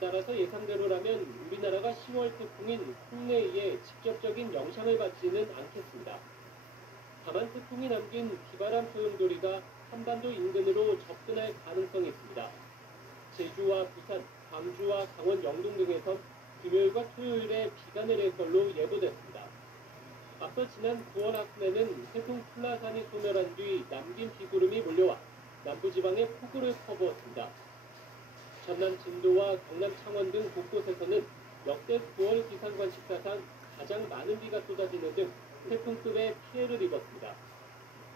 따라서 예상대로라면 우리나라가 10월 태풍인 콩레이에 직접적인 영향을 받지는 않겠습니다. 다만 태풍이 남긴 비바람 소용돌이가 한반도 인근으로 접근할 가능성이 있습니다. 제주와 부산, 광주와 강원 영동 등에선 금요일과 토요일에 비가 내릴 걸로 예보됐습니다. 앞서 지난 9월 하순에는 태풍 플라산이 소멸한 뒤 남긴 비구름이 몰려와 남부지방에 폭우를 퍼부었습니다. 전남 진도와 경남 창원 등 곳곳에서는 역대 9월 기상관측사상 가장 많은 비가 쏟아지는 등 태풍급의 피해를 입었습니다.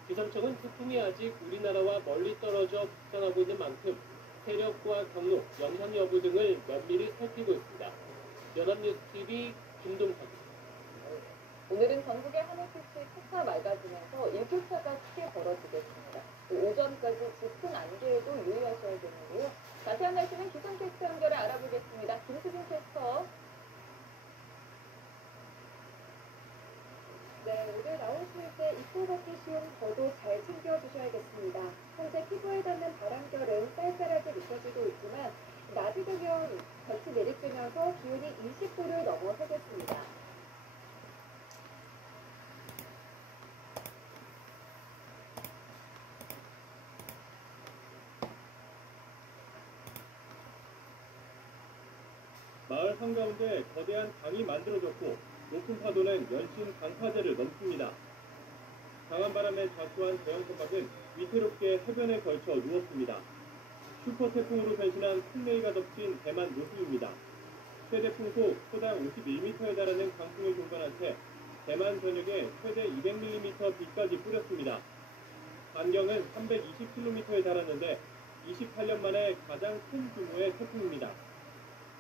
기상청은 태풍이 아직 우리나라와 멀리 떨어져 북상하고 있는 만큼 세력과 경로, 영향 여부 등을 면밀히 살피고 있습니다. 연합뉴스TV 김동석입니다. 오늘은 전국의 하늘빛이 탁탁 맑아지면서 일교차가 크게 벌어지겠습니다. 오전까지 짙은 안개에도 유의하셔야겠는데요. 자세한 날씨는 기상캐스터 연결해 알아보겠습니다. 김수진 캐스터. 네, 오늘 나오실 때 입고 걷기 쉬운 겉옷 잘 챙겨주셔야겠습니다. 현재 피부에 닿는 바람결은 쌀쌀하게 느껴지고 있지만 낮이 되면 같이 내리쬐면서 기온이 20도를 넘어서겠습니다. 마을 한가운데 거대한 강이 만들어졌고 높은 파도는 연신 강파제를 넘습니다. 강한 바람에 자수한 대형선박은 위태롭게 해변에 걸쳐 누웠습니다. 슈퍼 태풍으로 변신한 콩레이가 덮친 대만 모습입니다. 최대 풍속 소당 51m에 달하는 강풍을 동반한 채 대만 전역에 최대 200mm 비까지 뿌렸습니다. 반경은 320km에 달하는데 28년 만에 가장 큰 규모의 태풍입니다.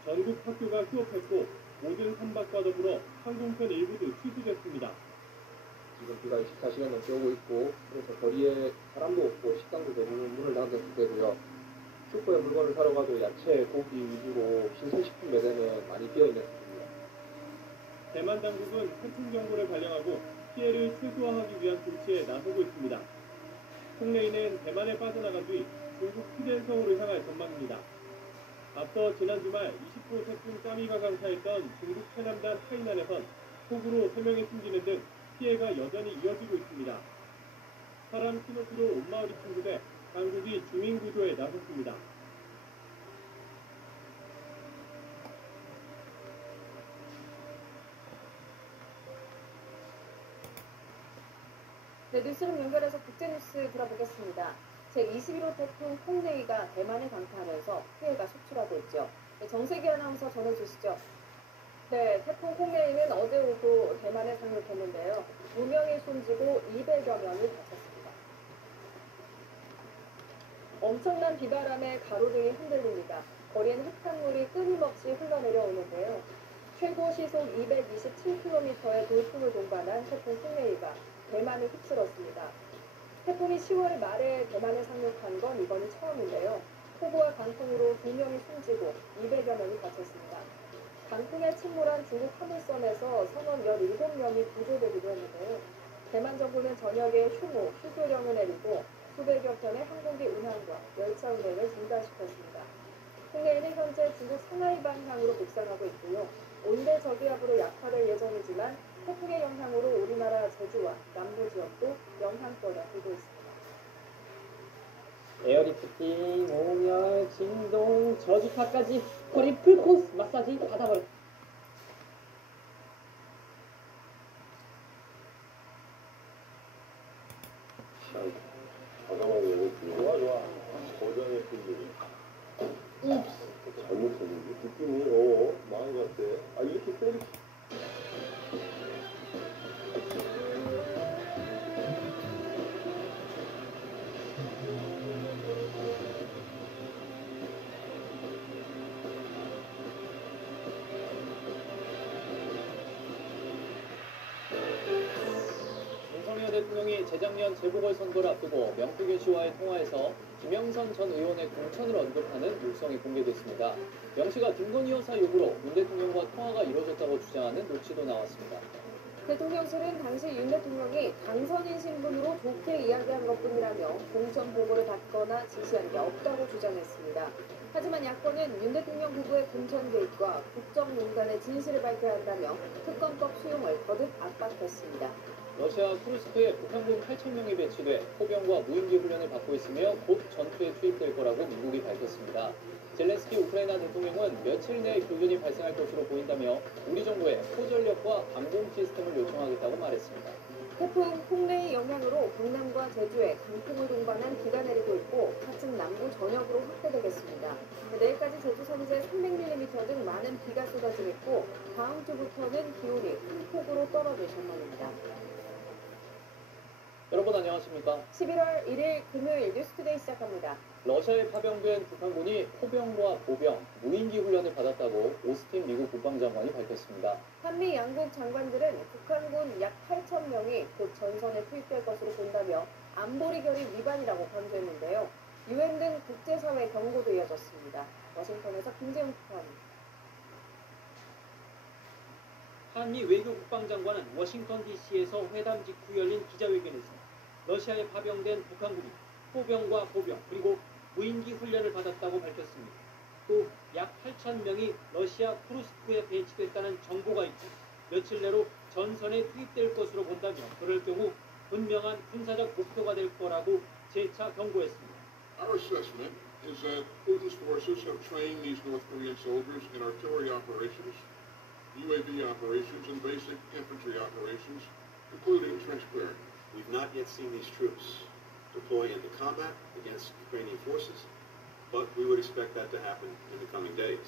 전국 학교가 휴업했고 모든 선박과 더불어 항공편 일부도 취소됐습니다. 지금 비가 24시간 넘게 오고 있고 그래서 거리에 사람도 없고 식당도 대부분 문을 닫은 상태고요. 슈퍼에 물건을 사러 가도 야채, 고기 위주로 신선식품 매대는 많이 비어있는 상태입니다. 대만 당국은 태풍 경보를 발령하고 피해를 최소화하기 위한 조치에 나서고 있습니다. 콩레이는 대만에 빠져나간 뒤 중국 푸젠성으로 향할 전망입니다. 앞서 지난 주말 20호 태풍 까미가 강타했던 중국 해남단 타이난에선 폭우로 3명이 숨지는 등 피해가 여전히 이어지고 있습니다. 사람 피노키로 온 마을이 침수돼 당국이 주민 구조에 나섰습니다. 네, 뉴스룸 연결해서 국제뉴스 들어보겠습니다. 제21호 태풍 콩레이가 대만에 강타하면서 피해가 속출하고 있죠. 네, 정세기 아나운서 전해주시죠. 네, 태풍 콩레이는 어제 오후 대만에 상륙했는데요. 2명이 숨지고 200여 명이 다쳤습니다. 엄청난 비바람에 가로등이 흔들립니다. 거리엔 흙탕물이 끊임없이 흘러내려오는데요. 최고 시속 227km의 돌풍을 동반한 태풍 콩레이가 대만을 휩쓸었습니다. 태풍이 10월 말에 대만에 상륙한 건 이번이 처음인데요. 폭우와 강풍으로 2명이 숨지고 200여 명이 다쳤습니다. 강풍에 침몰한 중국 화물선에서 선원 17명이 구조되기도 했는데요. 대만 정부는 저녁에 휴교령을 내리고 수백여 편의 항공기 운항과 열차 운행을 중단시켰습니다. 콩레이는 현재 중국 상하이 방향으로 북상하고 있고요. 온대 저기압으로 약화될 예정이지만 태풍의 영향으로 우리나라 제주와 남부 지역도 영향권에 들고 있습니다. 에어리프팅, 온열, 진동, 저주파까지 거리 풀코스 마사지 받아버려. 좋아. 고전의 필름이. 잘못했는데 느낌이 망한 것 같아. 아 이렇게 때리. 윤석열 대통령이 재작년 재보궐선거를 앞두고 명태균 씨와의 통화에서 김영선 전 의원의 공천을 언급하는 물성이 공개됐습니다. 명 씨가 김건희 여사 요구로 윤 대통령과 통화가 이루어졌다고 주장하는 녹취도 나왔습니다. 대통령실은 당시 윤 대통령이 당선인 신분으로 좋게 이야기한 것뿐이라며 공천 보고를 받거나 지시한 게 없다고 주장했습니다. 하지만 야권은 윤 대통령 부부의 공천 개입과 국정농단의 진실을 밝혀야 한다며 특검법 수용을 거듭 압박했습니다. 러시아 쿠르스크에 북한군 8,000명이 배치돼 포병과 무인기 훈련을 받고 있으며 곧 전투에 투입될 거라고 미국이 밝혔습니다. 젤렌스키 우크라이나 대통령은 며칠 내에 교전이 발생할 것으로 보인다며 우리 정부에 포전력과 방공 시스템을 요청하겠다고 말했습니다. 태풍 콩레이 영향으로 경남과 제주에 강풍을 동반한 비가 내리고 있고 차츰 남부 전역으로 확대되겠습니다. 내일까지 제주 산지에 300mm 등 많은 비가 쏟아지겠고 다음 주부터는 기온이 큰 폭으로 떨어질 전망입니다. 여러분 안녕하십니까? 11월 1일 금요일 뉴스투데이 시작합니다. 러시아에 파병된 북한군이 포병과 보병, 무인기 훈련을 받았다고 오스틴 미국 국방장관이 밝혔습니다. 한미 양국 장관들은 북한군 약 8,000명이 곧 전선에 투입될 것으로 본다며 안보리 결의 위반이라고 강조했는데요. 유엔 등 국제사회 경고도 이어졌습니다. 워싱턴에서 김재훈 특파원입니다. 한미 외교 국방장관은 워싱턴 DC에서 회담 직후 열린 기자회견에서 러시아에 파병된 북한군이 포병과 보병 그리고 무인기 훈련을 받았다고 밝혔습니다. 또 약 8,000명이 러시아 쿠르스크에 배치됐다는 정보가 있고 며칠 내로 전선에 투입될 것으로 본다며 그럴 경우 분명한 군사적 목표가 될 거라고 재차 경고했습니다. Our assessment is that Putin's forces have trained these North Korean soldiers in artillery operations, UAV operations, and basic infantry operations, including trench clearing. We've not yet seen these troops deploy into combat against Ukrainian forces, but we would expect that to happen in the coming days.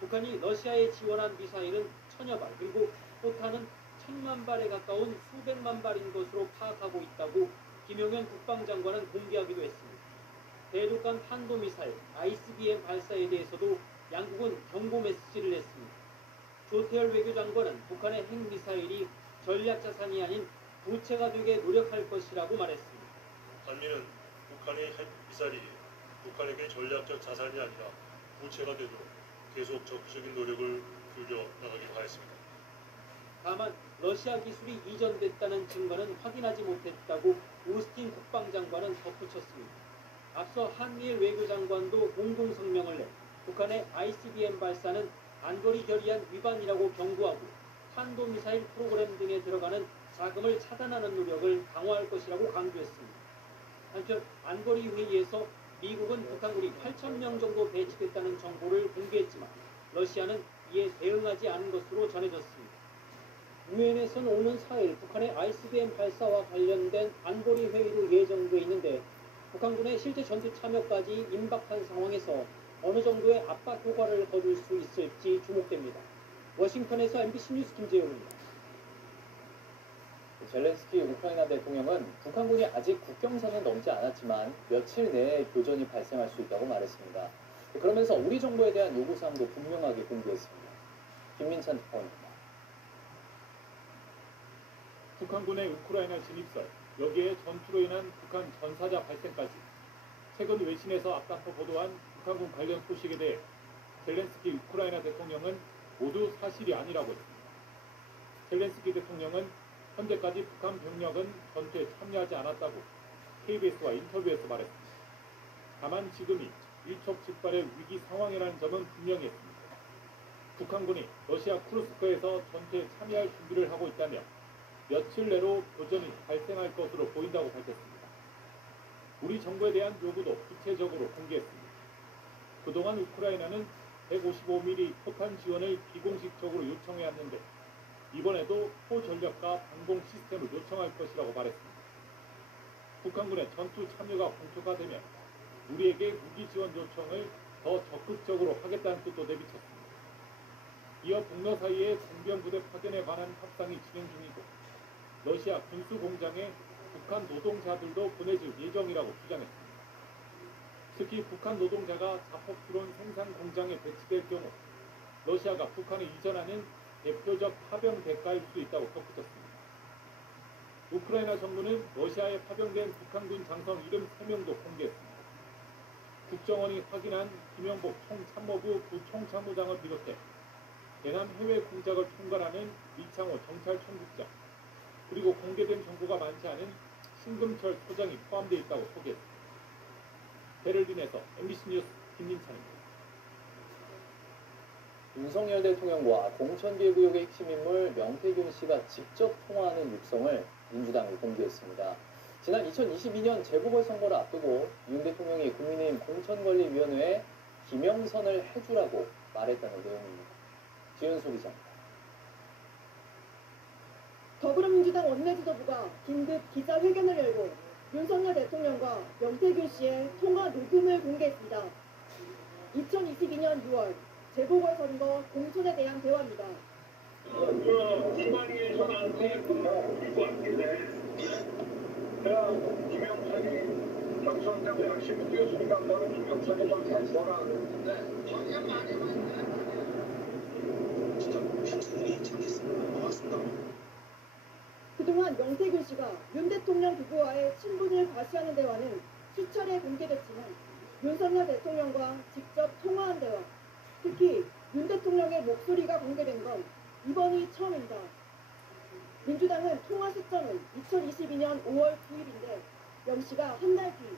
북한이 러시아에 지원한 미사일은 1000여 발 그리고 포탄은 1000만 발에 가까운 수백만 발인 것으로 파악하고 있다고 김용현 국방장관은 공개하기도 했습니다. 대륙간 탄도미사일 ICBM 발사에 대해서도 양국은 경고 메시지를 냈습니다. 조태열 외교장관은 북한의 핵미사일이 전략자산이 아닌 부채가 되게 노력할 것이라고 말했습니다. 한미는 북한의 핵미사일이 북한에게 전략적 자산이 아니라 부채가 되도록 계속 적극적인 노력을 기울여 나가길 바랬습니다. 다만 러시아 기술이 이전됐다는 증거는 확인하지 못했다고 오스틴 국방장관은 덧붙였습니다. 앞서 한미일 외교장관도 공동 성명을 내 북한의 ICBM 발사는 안거리 결의안 위반이라고 경고하고 탄도미사일 프로그램 등에 들어가는 자금을 차단하는 노력을 강화할 것이라고 강조했습니다. 한편 안거리 회의에서 미국은 북한군이 8,000명 정도 배치됐다는 정보를 공개했지만 러시아는 이에 대응하지 않은 것으로 전해졌습니다. 유엔에서는 오는 4일 북한의 ICBM 발사와 관련된 안보리 회의도 예정돼 있는데 북한군의 실제 전투 참여까지 임박한 상황에서 어느 정도의 압박 효과를 거둘 수 있을지 주목됩니다. 워싱턴에서 MBC 뉴스 김재용입니다. 젤렌스키 우크라이나 대통령은 북한군이 아직 국경선은 넘지 않았지만 며칠 내에 교전이 발생할 수 있다고 말했습니다. 그러면서 우리 정부에 대한 요구사항도 분명하게 공개했습니다. 김민찬 특파원입니다. 북한군의 우크라이나 진입설, 여기에 전투로 인한 북한 전사자 발생까지 최근 외신에서 앞다퉈 보도한 북한군 관련 소식에 대해 젤렌스키 우크라이나 대통령은 모두 사실이 아니라고 했습니다. 젤렌스키 대통령은 현재까지 북한 병력은 전투에 참여하지 않았다고 KBS와 인터뷰에서 말했습니다. 다만 지금이 일촉즉발의 위기 상황이라는 점은 분명히 했습니다. 북한군이 러시아 쿠르스크에서 전투에 참여할 준비를 하고 있다며 며칠 내로 교전이 발생할 것으로 보인다고 밝혔습니다. 우리 정부에 대한 요구도 구체적으로 공개했습니다. 그동안 우크라이나는 155mm 포탄 지원을 비공식적으로 요청해왔는데 이번에도 포전력과 방공 시스템을 요청할 것이라고 말했습니다. 북한군의 전투 참여가 본격화되면 우리에게 무기 지원 요청을 더 적극적으로 하겠다는 뜻도 내비쳤습니다. 이어 북러 사이의 공병부대 파견에 관한 협상이 진행 중이고 러시아 군수 공장에 북한 노동자들도 보내줄 예정이라고 주장했습니다. 특히 북한 노동자가 자폭 드론 생산 공장에 배치될 경우 러시아가 북한에 이전하는 대표적 파병 대가일 수 있다고 덧붙였습니다. 우크라이나 정부는 러시아에 파병된 북한군 장성 73명도 공개했습니다. 국정원이 확인한 김영복 총참모부 부총참모장을 비롯해 대남 해외 공작을 총괄하는 이창호 정찰총국장 그리고 공개된 정보가 많지 않은 신금철 소장이 포함되어 있다고 소개했습니다. 베를린에서 MBC 뉴스 김민찬입니다. 윤석열 대통령과 공천기획의혹의 핵심 인물 명태균 씨가 직접 통화하는 육성을 민주당이 공개했습니다. 지난 2022년 재보궐선거를 앞두고 윤 대통령이 국민의힘 공천관리위원회에 김영선을 해주라고 말했다는 내용입니다. 지은수 기자입니다. 더불어민주당 원내지도부가 긴급 기자회견을 열고 윤석열 대통령과 명태균 씨의 통화 녹음을 공개했습니다. 2022년 6월 재보궐선거 공천에 대한 대화입니다. 김한희의 전화한테 김영선이 경선 때문에 열심히 뛰었으니까 너는 김영선이 좀 해줘라 그랬는데 전혀 많이 진짜 충분히 잘했습니다. 고맙습니다. 그동안 명태균 씨가 윤 대통령 부부와의 친분을 과시하는 대화는 수차례 공개됐지만 윤석열 대통령과 직접 통화한 대화, 특히 윤 대통령의 목소리가 공개된 건 이번이 처음입니다. 민주당은 통화 시점은 2022년 5월 9일인데 명 씨가 한 달 뒤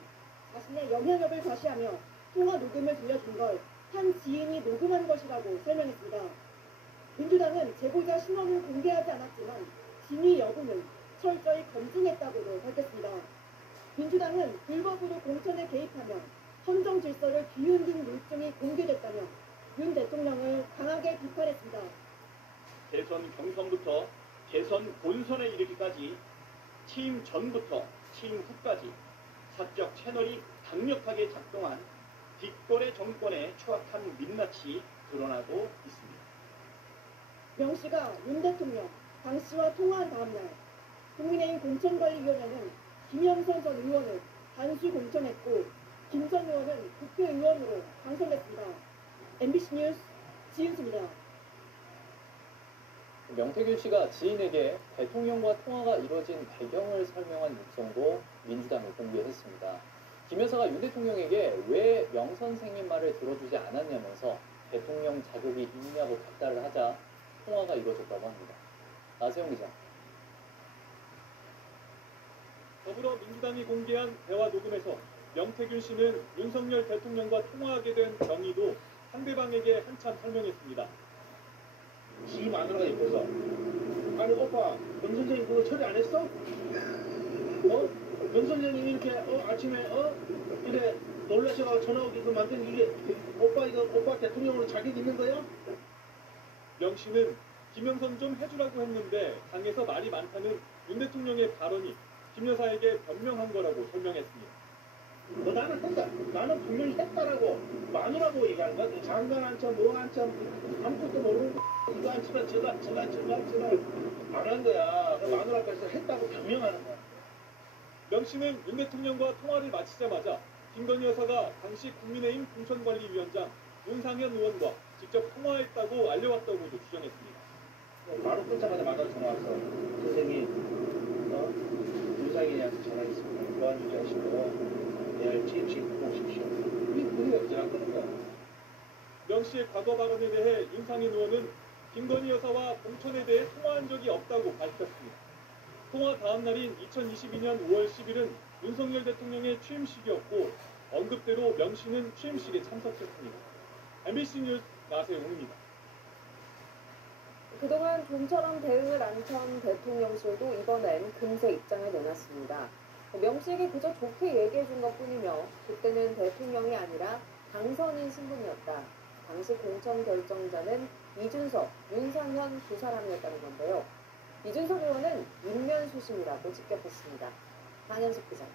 자신의 영향력을 과시하며 통화 녹음을 들려준 걸 한 지인이 녹음한 것이라고 설명했습니다. 민주당은 제보자 신원을 공개하지 않았지만 진위 여부는 철저히 검증했다고도 밝혔습니다. 민주당은 불법으로 공천에 개입하며 헌정 질서를 뒤흔든 물증이 공개됐다며 윤 대통령을 강하게 비판했습니다. 대선 경선부터 대선 본선에 이르기까지 취임 전부터 취임 후까지 사적 채널이 강력하게 작동한 뒷거래 정권의 추악한 민낯이 드러나고 있습니다. 명 씨가 윤 대통령, 강 씨와 통화한 다음날 국민의힘 공천관리위원회는 김영선 전 의원을 단수 공천했고 김 전 의원은 국회의원으로 당선됐습니다. MBC 뉴스 지은수입니다. 명태균 씨가 지인에게 대통령과 통화가 이뤄진 배경을 설명한 육성도 민주당이 공개했습니다. 김 여사가 윤 대통령에게 왜 명 선생님 말을 들어주지 않았냐면서 대통령 자격이 있냐고 답답을 하자 통화가 이루어졌다고 합니다. 나세영 기자. 더불어민주당이 공개한 대화 녹음에서 명태균 씨는 윤석열 대통령과 통화하게 된 경위도 상대방에게 한참 설명했습니다. 지 마누라가 옆에서 아니 오빠 명 선생님 그거 처리 안 했어? 명 선생님이 이렇게 아침에 이래 놀라셔서 전화 오게끔 만든 이게 오빠 이거 오빠 대통령으로 자격 있는 거야? 명 씨는 김영선 좀 해주라고 했는데 당에서 말이 많다는 윤 대통령의 발언이 김 여사에게 변명한 거라고 설명했습니다. 나는 한다. 나는 분명히 했다라고 마누라고 얘기하는 거야. 장관 한참 뭐 한참 아무것도 모르는 이거 한참 제가 안 한 거야. 마누라 앞에서 했다고 변명하는 거야. 명 씨는 윤 대통령과 통화를 마치자마자 김건희 여사가 당시 국민의힘 공천관리위원장 윤상현 의원과 직접 통화했다고 알려왔다고도 주장했습니다. 바로 끊자마자 마누라 전화 왔어. 선생님 윤상현이한테 전화했습니다. 보안 유지하시고 내일 TMC 보십시오. 그게 언제 안 그런 거야? 명 씨의 과거 발언에 대해 윤상현 의원은 김건희 여사와 공천에 대해 통화한 적이 없다고 밝혔습니다. 통화 다음 날인 2022년 5월 10일은 윤석열 대통령의 취임식이었고 언급대로 명 씨는 취임식에 참석했습니다. MBC 뉴스 나세용입니다. 그동안 좀처럼 대응을 안 천 대통령실도 이번엔 금세 입장을 내놨습니다. 명 씨에게 그저 좋게 얘기해준 것뿐이며 그때는 대통령이 아니라 당선인 신분이었다. 당시 공천 결정자는 이준석, 윤상현 두 사람이었다는 건데요. 이준석 의원은 인면수심이라고 직격했습니다. 강현숙 기자.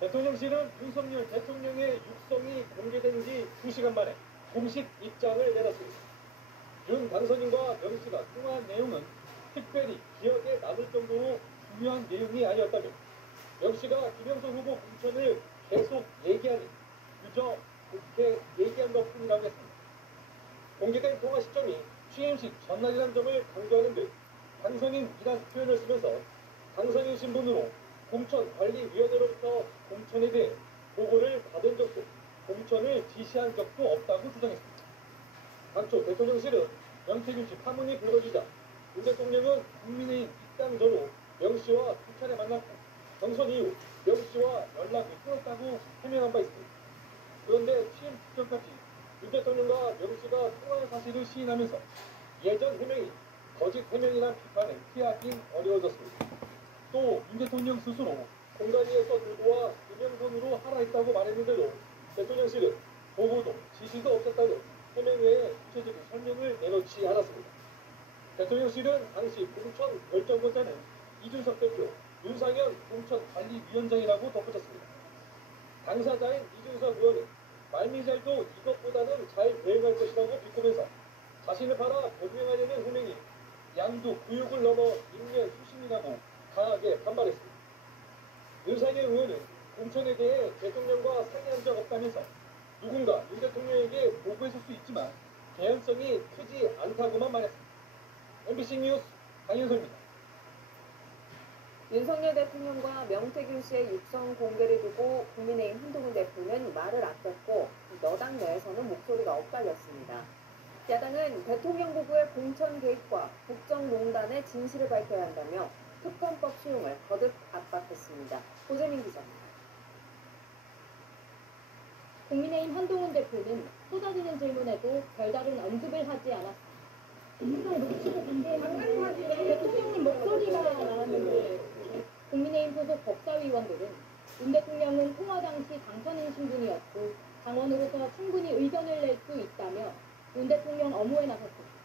대통령실은 윤석열 대통령의 육성이 공개된 지 2시간 만에 공식 입장을 내놨습니다. 윤 당선인과 명 씨가 통화한 내용은 특별히 기억에 남을 정도로 중요한 내용이 아니었다며 명 씨가 김영선 후보 공천을 계속 얘기하니 그저 그렇게 얘기한 것뿐이라고 했습니다. 공개된 통화 시점이 취임식 전날이라는 점을 강조하는 듯 당선인이란 표현을 쓰면서 당선인 신분으로 공천관리위원회로부터 공천에 대해 보고를 받은 적도 공천을 지시한 적도 없다고 주장했습니다. 당초 대통령실은 명태균 씨 파문이 불거지자 윤 대통령은 국민의힘 입당전후 명 씨와 두 차례 만났고 경선 이후 명 씨와 연락이 끊었다고 해명한 바 있습니다. 그런데 취임 직전까지 윤 윤 대통령과 명 씨가 통화한 사실을 시인하면서 예전 해명이 거짓 해명이란 비판에 피하긴 어려워졌습니다. 또 윤 대통령 스스로 공간 위에서 들고 와 김영선으로 하라 했다고 말했는데도 대통령실은 보고도 지시도 없었다는 해명 외에 구체적인 설명을 내놓지 않았습니다. 대통령실은 당시 공천 결정권자는 이준석 대표, 윤상현 공천관리위원장이라고 덧붙였습니다. 당사자인 이준석 의원은 말미잘도 이것보다는 잘 대응할 것이라고 비꼬면서 자신을 팔아 변명하려는 해명이 양도 구육을 넘어 인면 수심이라고 강하게 반발했습니다. 윤상현 의원은 공천에 대해 대통령과 상의한 적 없다면서 누군가 윤 대통령에게 보고했을 수 있지만 개연성이 크지 않다고만 말했습니다. MBC 뉴스 강현서입니다. 윤석열 대통령과 명태균 씨의 육성 공개를 두고 국민의힘 한동훈 대표는 말을 아꼈고 여당 내에서는 목소리가 엇갈렸습니다. 야당은 대통령 부부의 공천 개입과 국정농단의 진실을 밝혀야 한다며 특검법 수용을 거듭 압박했습니다. 고재민 기자입니다. 국민의힘 한동훈 대표는 쏟아지는 질문에도 별다른 언급을 하지 않았습니다. 대통령님 목소리가 나왔는데 국민의힘 소속 법사위원들은 윤 대통령은 통화 당시 당선인 신분이었고 당원으로서 충분히 의견을 낼 수 있다며 윤 대통령 업무에 나섰습니다.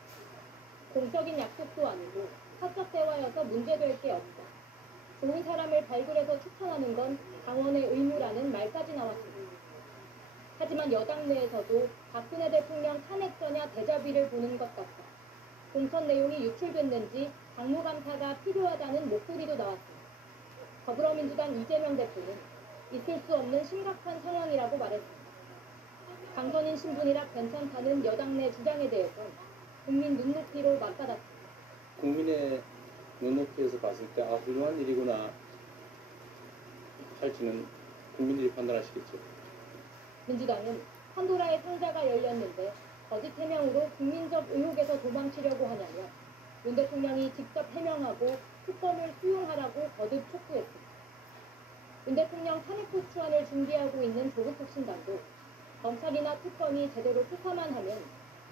공적인 약속도 아니고 사적 대화여서 문제될 게 없다. 좋은 사람을 발굴해서 추천하는 건 당원의 의무라는 말까지 나왔습니다. 하지만 여당 내에서도 박근혜 대통령 탄핵 전야 대자비를 보는 것 같다. 공천 내용이 유출됐는지 당무감사가 필요하다는 목소리도 나왔습니다. 더불어민주당 이재명 대표는 있을 수 없는 심각한 상황이라고 말했습니다. 당선인 신분이라 괜찮다는 여당 내 주장에 대해선 국민 눈높이로 맞받았습니다. 국민의 눈높이에서 봤을 때 훌륭한 일이구나 할지는 국민들이 판단하시겠죠. 민주당은 판도라의 상자가 열렸는데 거짓 해명으로 국민적 의혹에서 도망치려고 하냐며 윤 대통령이 직접 해명하고 특검을 수용하라고 거듭 촉구했습니다. 윤 대통령 탄핵소추안을 준비하고 있는 조국혁신당도 검찰이나 특검이 제대로 수사만 하면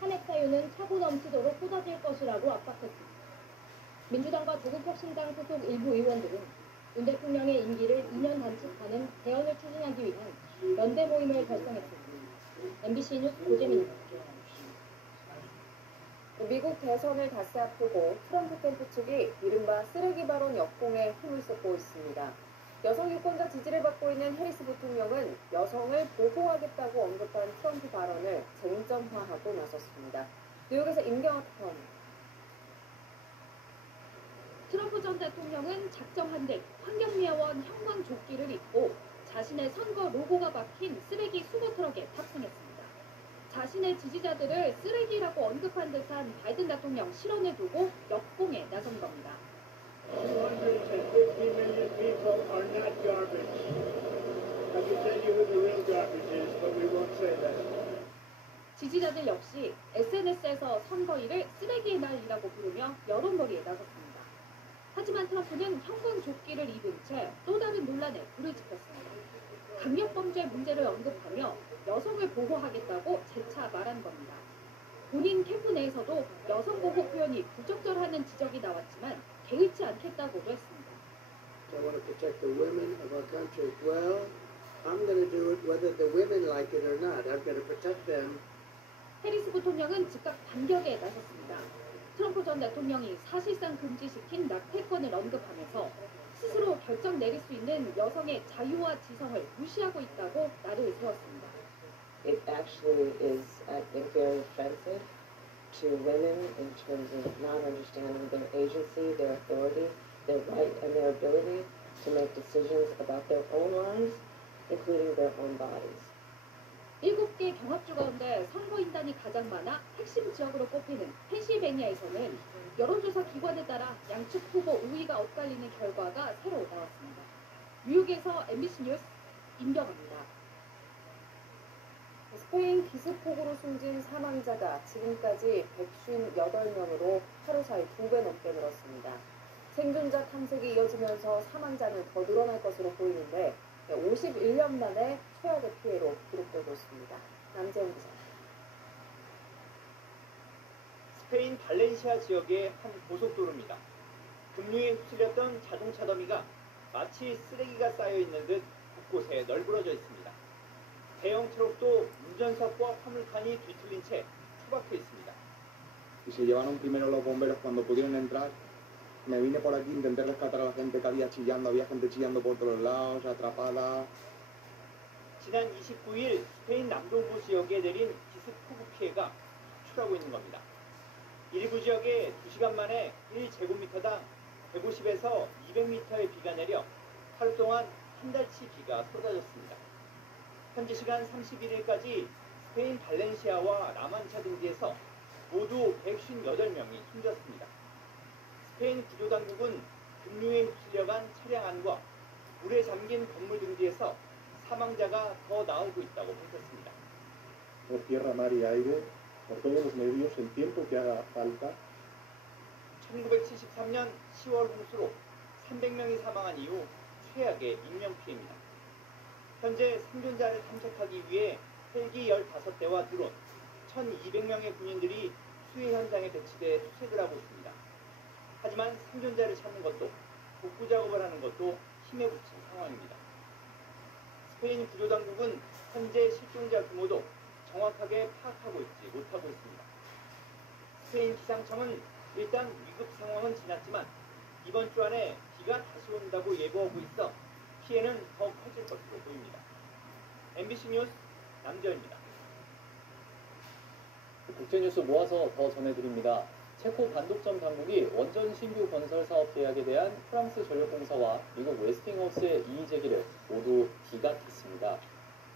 탄핵 사유는 차고 넘치도록 쏟아질 것이라고 압박했습니다. 민주당과 조국혁신당 소속 일부 의원들은 윤 대통령의 임기를 2년 단축하는 개헌을 추진하기 위한 연대 모임을 결성했습니다. MBC 뉴스 고재민입니다. 미국 대선을 닷새 앞두고 트럼프 캠프 측이 이른바 쓰레기 발언 역공에 힘을 쏟고 있습니다. 여성 유권자 지지를 받고 있는 해리스 부통령은 여성을 보호하겠다고 언급한 트럼프 발언을 쟁점화하고 나섰습니다. 뉴욕에서 임경아 특파원입니다. 트럼프 전 대통령은 작정한 듯 환경미화원 형광조끼를 입고 자신의 선거 로고가 박힌 쓰레기 수거 트럭에 탑승했습니다. 자신의 지지자들을 쓰레기라고 언급한 듯한 바이든 대통령 실언을 두고 역공에 나선 겁니다. 250 million people are not garbage. I can tell you who the real garbage is, but we won't say that. 지지자들 역시 SNS에서 선거일을 쓰레기의 날이라고 부르며 여론몰이에 나섰습니다. 하지만 트럼프는 형광조끼를 입은 채 또 다른 논란에 불을 지폈습니다. 강력범죄 문제를 언급하며 여성을 보호하겠다고 재차 말한 겁니다. 본인 캠프 내에서도 여성 보호 표현이 부적절하는 지적이 나왔지만 개의치 않겠다고도 했습니다. I want to protect the women of our country. Well, I'm going to do it whether the women like it or not. I'm going to protect them. 해리스 부통령은 즉각 반격에 나섰습니다. 트럼프 전 대통령이 사실상 금지시킨 낙태권을 언급하면서 스스로 결정 내릴 수 있는 여성의 자유와 지성을 무시하고 있다고 날을 세웠습니다. It actually is, I think, very offensive to women in terms of not understanding their agency, their authority, their right and their ability to make decisions about their own lives, including their own bodies. 7개 경합주 가운데 선거인단이 가장 많아 핵심 지역으로 꼽히는 펜실베니아에서는 여론조사 기관에 따라 양측 후보 우위가 엇갈리는 결과가 새로 나왔습니다. 뉴욕에서 MBC 뉴스 임경아입니다. 스페인 기습폭우로 숨진 사망자가 지금까지 158명으로 하루 사이 2배 넘게 늘었습니다. 생존자 탐색이 이어지면서 사망자는 더 늘어날 것으로 보이는데 51년 만에 최악의 피해로 기록되고 있습니다. 남재훈 기자. 스페인 발렌시아 지역의 한 고속도로입니다. 급류에 휩쓸렸던 자동차 더미가 마치 쓰레기가 쌓여있는 듯 곳곳에 널브러져 있습니다. 대형 트럭도 운전석과 화물칸이 뒤틀린 채 처박혀 있습니다. Y se llevaron primero los bomberos cuando pudieron entrar. Me vine por aquí, intenté rescatar a la gente que había gente chillando por todos lados, atrapada. 지난 29일 스페인 남동부 지역에 내린 기습 폭우 피해가 속출하고 있는 겁니다. 일부 지역에 2시간 만에 1제곱미터당 150에서 200m의 비가 내려 하루 동안 한 달치 비가 쏟아졌습니다. 현지 시간 31일까지 스페인 발렌시아와 라만차 등지에서 모두 158명이 숨졌습니다. 스페인 구조당국은 급류에 휩쓸려간 차량 안과 물에 잠긴 건물 등지에서 사망자가 더 나오고 있다고 밝혔습니다. Por tierra, mar y aire, por todos los medios, el tiempo que haga falta. 1973년 10월 홍수로 300명이 사망한 이후 최악의 인명피해입니다. 현재 생존자를 탐색하기 위해 헬기 15대와 드론 1,200명의 군인들이 수해 현장에 배치돼 수색을 하고 있습니다. 하지만 생존자를 찾는 것도 복구 작업을 하는 것도 힘에 부친 상황입니다. 스페인 구조당국은 현재 실종자 규모도 정확하게 파악하고 있지 못하고 있습니다. 스페인 기상청은 일단 위급 상황은 지났지만 이번 주 안에 비가 다시 온다고 예보하고 있어 피해는 더 커질 것으로 보입니다. MBC 뉴스 남재현입니다. 국제뉴스 모아서 더 전해드립니다. 체코 반독점 당국이 원전 신규 건설 사업 계약에 대한 프랑스 전력공사와 미국 웨스팅하우스의 이의 제기를 모두 기각했습니다.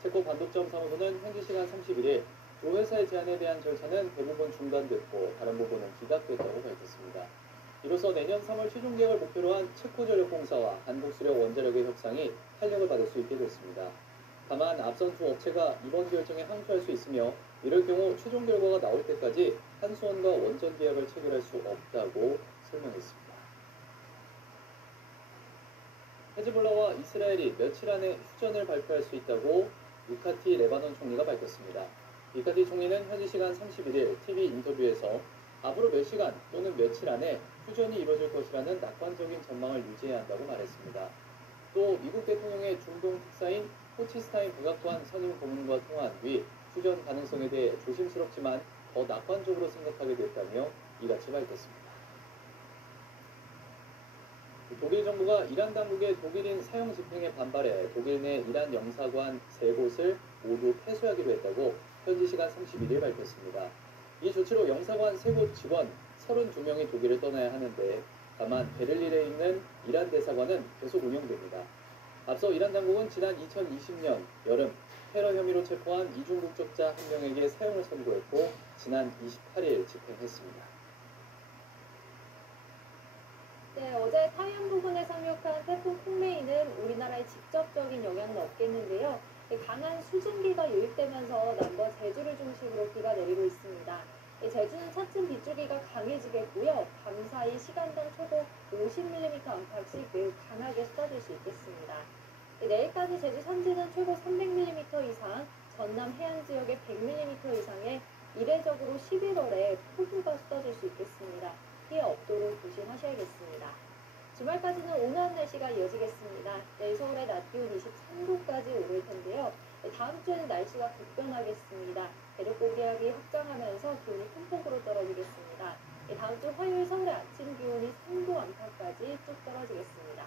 체코 반독점 사무소는 현지 시간 31일 두 회사의 제안에 대한 절차는 대부분 중단됐고 다른 부분은 기각됐다고 밝혔습니다. 이로써 내년 3월 최종 계약을 목표로 한 체코 전력공사와 한국수력 원자력의 협상이 탄력을 받을 수 있게 됐습니다. 다만 앞선 두 업체가 이번 결정에 항소할 수 있으며 이럴 경우 최종 결과가 나올 때까지 한수원과 원전 계약을 체결할 수 없다고 설명했습니다. 헤즈볼라와 이스라엘이 며칠 안에 휴전을 발표할 수 있다고 유카티 레바논 총리가 밝혔습니다. 유카티 총리는 현지 시간 31일 TV 인터뷰에서 앞으로 몇 시간 또는 며칠 안에 휴전이 이뤄질 것이라는 낙관적인 전망을 유지해야 한다고 말했습니다. 또 미국 대통령의 중동 특사인 호치스타인 백악관 선임 고문과 통화한 뒤 휴전 가능성에 대해 조심스럽지만 더 낙관적으로 생각하게 됐다며 이같이 밝혔습니다. 독일 정부가 이란 당국의 독일인 사형 집행에 반발해 독일 내 이란 영사관 3곳을 모두 폐쇄하기로 했다고 현지 시간 31일 밝혔습니다. 이 조치로 영사관 3곳 직원 32명이 독일을 떠나야 하는데 다만 베를린에 있는 이란 대사관은 계속 운영됩니다. 앞서 이란 당국은 지난 2020년 여름 테러 혐의로 체포한 이중 국적자 1명에게 사형을 선고했고 지난 28일 집행했습니다. 네, 어제 타이완 부근에 상륙한 태풍 콩메이는 우리나라에 직접적인 영향은 없겠는데요. 강한 수증기가 유입되면서 남과 제주를 중심으로 비가 내리고 있습니다. 제주는 차츰 빗줄기가 강해지겠고요. 밤사이 시간당 최고 50mm 안팎씩 매우 강하게 쏟아질 수 있겠습니다. 내일까지 제주 산지는 최고 300mm 이상, 전남 해안 지역에 100mm 이상의 이례적으로 11월에 폭우가 쏟아질 수 있겠습니다. 피해 없도록 조심하셔야겠습니다. 주말까지는 온화한 날씨가 이어지겠습니다. 내일 서울의 낮 기온 23도까지 오를 텐데요. 다음 주에는 날씨가 급변하겠습니다. 대륙 고기압이 확장하면서 기온이 큰 폭으로 떨어지겠습니다. 다음 주 화요일 서울의 아침 기온이 3도 안팎까지 쭉 떨어지겠습니다.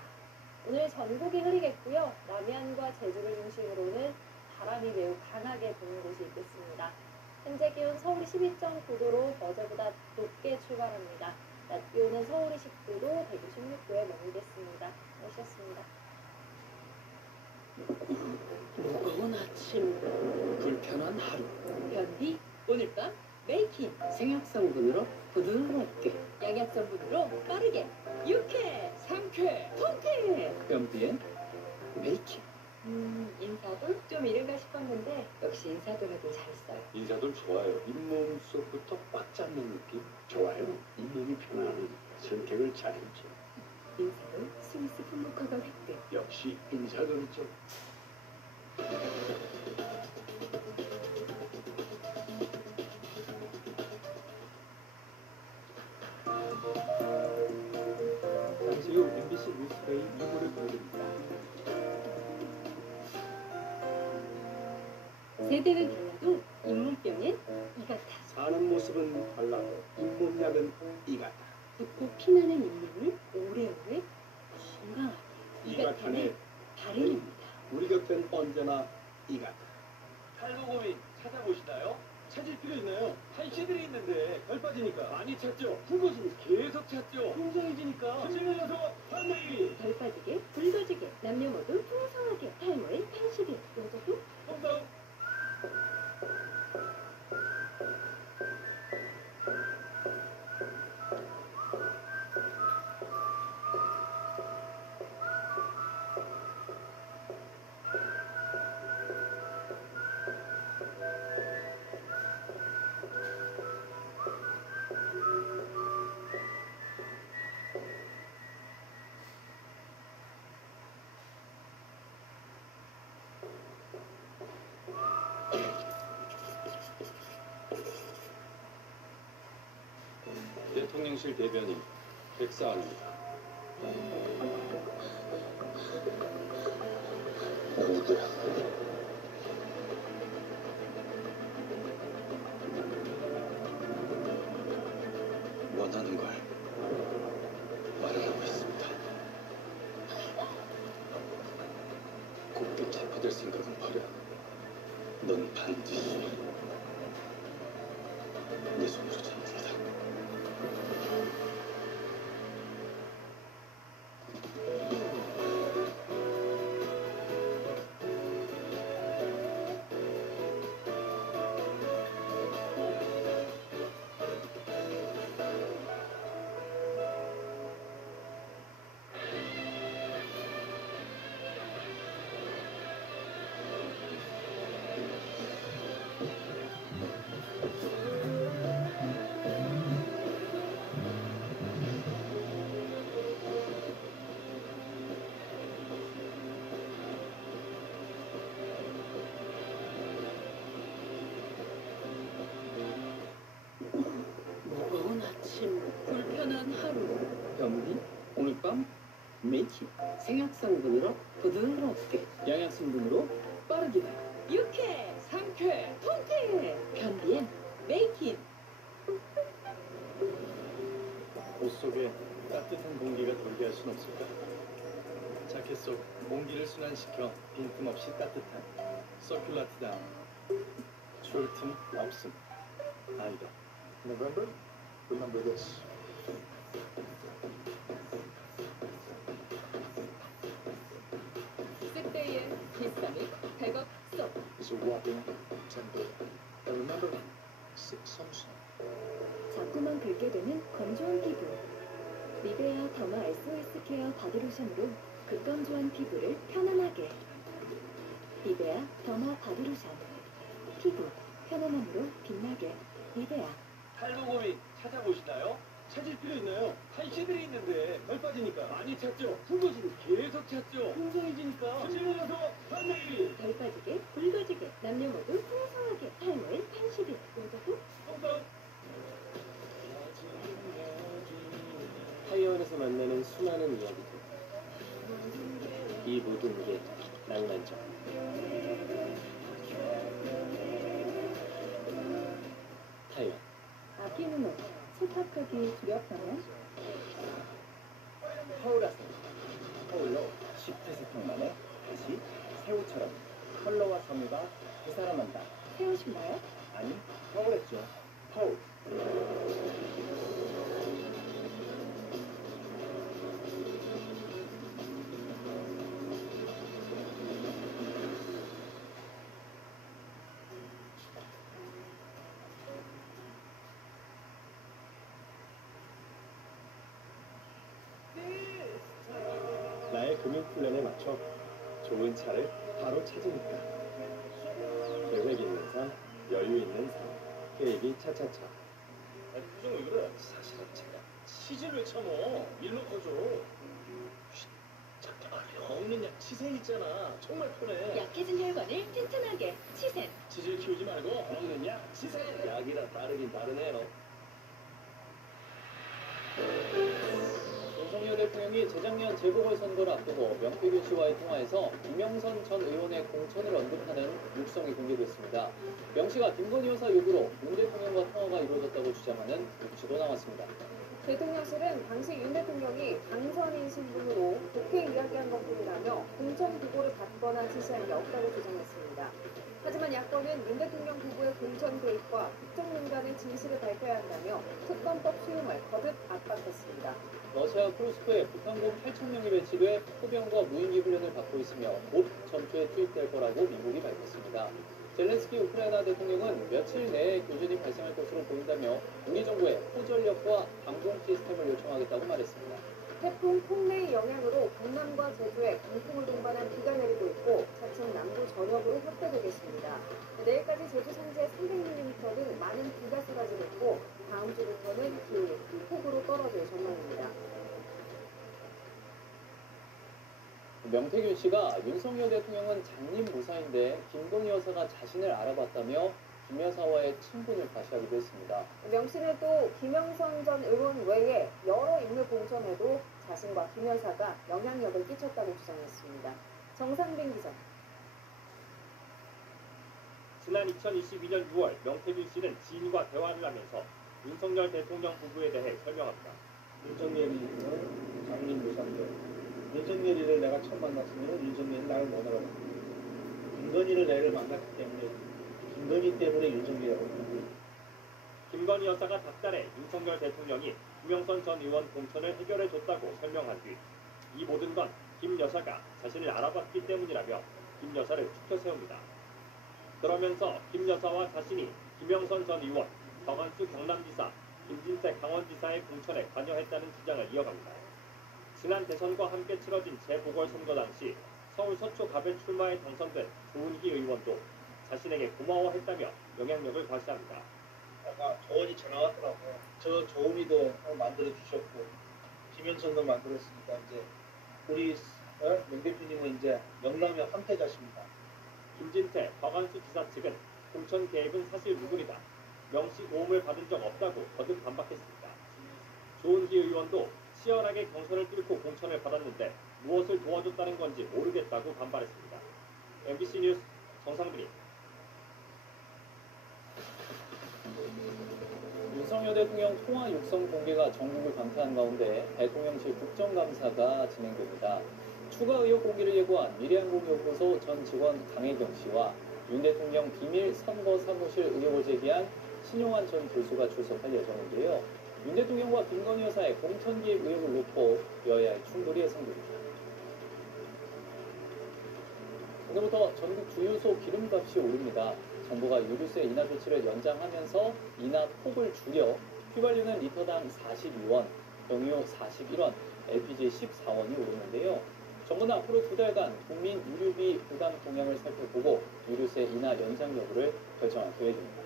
오늘 전국이 흐리겠고요. 남해안과 제주를 중심으로는 바람이 매우 강하게 부는 곳이 있겠습니다. 현재 기온 서울이 12.9도로 어제보다 높게 출발합니다. 낮 기온은 서울이 19도, 대구 16도에 머물겠습니다. 오셨습니다. 무거운 아침, 불편한 하루. 변비, 오늘 밤 메이킹. 생약성분으로 부드럽게. 양약성분으로 빠르게. 유쾌, 상쾌, 통쾌. 변비엔 메이킹. 인사도 좀 이른가 싶었는데 역시 인사도라도 잘했어요. 인사도 좋아요. 잇몸 속부터 꽉 잡는 느낌. 좋아요. 잇몸이 편안한 선택을 잘했죠. 인사도 스위스 품목허가 획득. 역시 인사도죠. 세대를 달라도 잇몸병은 이 같아. 사는 모습은 달라도 잇몸약은 이 같아. 붓고 피나는 잇몸을 오래오래 건강하게. 이 같아는 바르릅니다. 우리 곁엔 언제나 이 같아. 탈모 고민 찾아보시나요? 찾을 필요 있나요? 탈취들이 있는데 덜 빠지니까 많이 찾죠. 붉어지니 계속 찾죠. 풍성해지니까 흔들려서 판매일이 덜 빠지게, 붉어지게, 남녀 모두 풍성하게. 탈모엔 80일. 여자도 풍성. 대통령실 대변인 백사입니다. 누구야? 원하는 걸 말하고 있습니다. 곱게 체포될 생각은 버려. 넌 반드시 내 손으로 잡는다. 무거운 아침, 불편한 하루. 변비? 오늘 밤? 메이킹. 생약성분으로 부드럽게. 양약성분으로 빠르게. 유쾌, 상쾌, 통쾌. 변비엔 메이킨. 옷 속에 따뜻한 공기가 돌게 할 순 없을까? 자켓 속 공기를 순환시켜 빈틈없이 따뜻한 서큘라트 다운. 추울 틈 없음. 아니다. November, remember this. 쓱데이의 비싸미, 100억 쏙. It's a whopping 10 billion. And remember, six sunshine. 자꾸만 긁게 되는 건조한 피부. 리베아 더마 SOS 케어 바디로션으로 극건조한 피부를 편안하게. 리베아 더마 바디로션. 피부 편안함으로 빛나게. 리베아. 탈모 고민 찾아보시나요? 찾을 필요 있나요? 탈취들이 있는데 덜 빠지니까 많이 찾죠. 붉어지니 계속 찾죠. 풍성해지니까 흔들려서 판매일이 덜 빠지게, 붉어지게, 남녀 모두 풍성하게. 탈모엔 80일. 여자도 풍성. 타이완에서 만나는 수많은 이야기들. 이 모든 게 낭만적. 타이완. 아끼는 옷. 세탁하기 두렵다면 서울에서 서울로 10회 세탁 만에 다시 새우처럼 컬러와 섬유가 되살아난다. 세우신가요? 아니, 서울했죠. 서울. 나의 금융 플랜에 맞춰 좋은 차를 바로 찾으니까. 계획 있는 삶, 여유 있는 삶. 계획이 차차차. 아니 표정 왜 그래? 사실은 제가 치즈를 참어. 일로 커줘. 잠깐만요. 먹는 약 치센 있잖아. 정말 편해. 약해진 혈관을 튼튼하게. 치센. 치즈를 키우지 말고 먹는 약 치센. 약이라 빠르긴 빠르네요. 윤석열 대통령이 재작년 재보궐선거를 앞두고 명태균 씨와의 통화에서 김영선 전 의원의 공천을 언급하는 육성이 공개됐습니다. 명 씨가 김건희 여사 요구로 윤 대통령과 통화가 이루어졌다고 주장하는 녹취도 나왔습니다. 대통령실은 당시 윤 대통령이 당선인 신분으로 좋게 이야기한 것뿐이라며 공천 부고를 받거나 지시한 게 없다고 주장했습니다. 하지만 야권은 윤 대통령 부부의 공천 개입과 국정농 간의 진실을 밝혀야 한다며 특검법 수용을 거듭 압박했습니다. 러시아 크루스크에 북한군 8,000명이 배치돼 포병과 무인기 훈련을 받고 있으며 곧 전투에 투입될 거라고 미국이 밝혔습니다. 젤렌스키 우크라이나 대통령은 며칠 내에 교전이 발생할 것으로 보인다며 우리 정부에 포전력과 방공 시스템을 요청하겠다고 말했습니다. 태풍 콩레이 영향으로 강남과 제주에 강풍을 동반한 비가 내리고 있고 차츰 남부 전역으로 확대되겠습니다. 내일까지 제주 산지에 300mm 등 많은 비가 쏟아지겠고 다음 주부터는 기온이 큰 폭으로 떨어질 전망입니다. 명태균 씨가 윤석열 대통령은 장님무사인데 김건희 여사가 자신을 알아봤다며 김 여사와의 친분을 과시하기도 했습니다. 명 씨는 또 김영선 전 의원 외에 여러 인물 공천에도 자신과 김 여사가 영향력을 끼쳤다고 주장했습니다. 정상빈 기자. 지난 2022년 6월 명태균 씨는 지인과 대화를 하면서 윤석열 대통령 부부에 대해 설명합니다. 윤석열이는 장님무사인데 윤석열이를 내가 처음 만났으면 윤석열이 나를 못 알아봤고 김건희를 내를 만났기 때문에 김건희 때문에 윤석열이라고 부르고 김건희 여사가 닭달에 윤석열 대통령이 김영선 전 의원 공천을 해결해줬다고 설명한 뒤 이 모든 건 김 여사가 자신을 알아봤기 때문이라며 김 여사를 추켜 세웁니다. 그러면서 김 여사와 자신이 김영선 전 의원, 정한수 경남지사, 김진태 강원지사의 공천에 관여했다는 주장을 이어갑니다. 지난 대선과 함께 치러진 재보궐선거 당시 서울 서초갑에 출마해 당선된 조은희 의원도 자신에게 고마워했다며 영향력을 과시합니다. 아까 조은이 전화 왔더라고. 저 조은이도 만들어 주셨고 김영선도 만들었으니까 이제 우리 명 대표님은 이제 영남의 황태자십니다. 김진태, 박완수 지사 측은 공천 개입은 사실 무근이다. 명시 도움을 받은 적 없다고 거듭 반박했습니다. 조은희 의원도 치열하게 경선을 뚫고 공천을 받았는데 무엇을 도와줬다는 건지 모르겠다고 반발했습니다. MBC 뉴스 정상빈입니다. 윤석열 대통령 통화 육성 공개가 전국을 강타한 가운데 대통령실 국정감사가 진행됩니다. 추가 의혹 공개를 예고한 미래항공연구소 전 직원 강혜경 씨와 윤 대통령 비밀 선거 사무실 의혹을 제기한 신용환 전 교수가 출석할 예정인데요. 윤 대통령과 김건희 여사의 공천 개입 의혹을 놓고 여야의 충돌이 예상됩니다. 오늘부터 전국 주유소 기름값이 오릅니다. 정부가 유류세 인하 조치를 연장하면서 인하 폭을 줄여 휘발유는 리터당 42원, 경유 41원, LPG 14원이 오르는데요. 정부는 앞으로 2달간 국민 유류비 부담 동향을 살펴보고 유류세 인하 연장 여부를 결정할 계획입니다.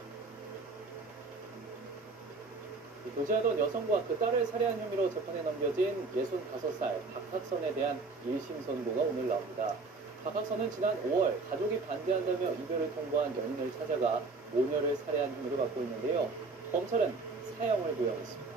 교제하던 여성과 그 딸을 살해한 혐의로 재판에 넘겨진 65살 박학선에 대한 1심 선고가 오늘 나옵니다. 박학선은 지난 5월 가족이 반대한다며 이별을 통보한 연인을 찾아가 모녀를 살해한 혐의를 받고 있는데요. 검찰은 사형을 구형했습니다.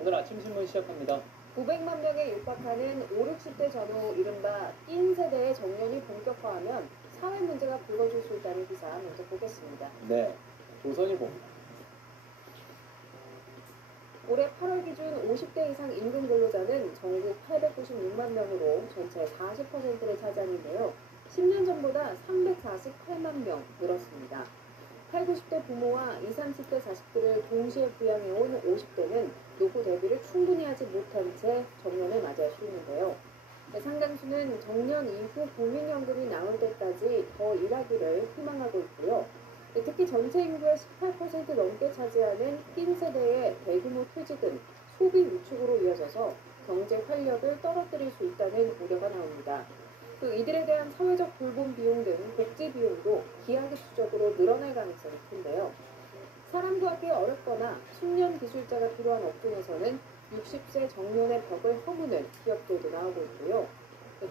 오늘 아침 신문 시작합니다. 900만 명에 육박하는 5, 60대 전후 이른바 낀 세대의 정년이 본격화하면 사회 문제가 불거질 수 있다는 기사 먼저 보겠습니다. 네, 조선일보입니다. 올해 8월 기준 50대 이상 임금 근로자는 전국 896만 명으로 전체 40%를 차지하는데요. 10년 전보다 348만 명 늘었습니다. 8, 90대 부모와 20, 30대 자식들을 동시에 부양해온 50대는 노후 대비를 충분히 하지 못한 채 정년을 맞이할 수 있는데요. 상당수는 정년 이후 국민연금이 나올 때까지 더 일하기를 희망하고 있고요. 특히 전체 인구의 18% 넘게 차지하는 낀 세대의 대규모 퇴직은 소비 위축으로 이어져서 경제 활력을 떨어뜨릴 수 있다는 우려가 나옵니다. 또 이들에 대한 사회적 돌봄 비용 등 복지 비용도 기하급수적으로 늘어날 가능성이 큰데요. 사람 구하기 어렵거나 숙련 기술자가 필요한 업종에서는 60세 정년의 벽을 허무는 기업들도 나오고 있고요.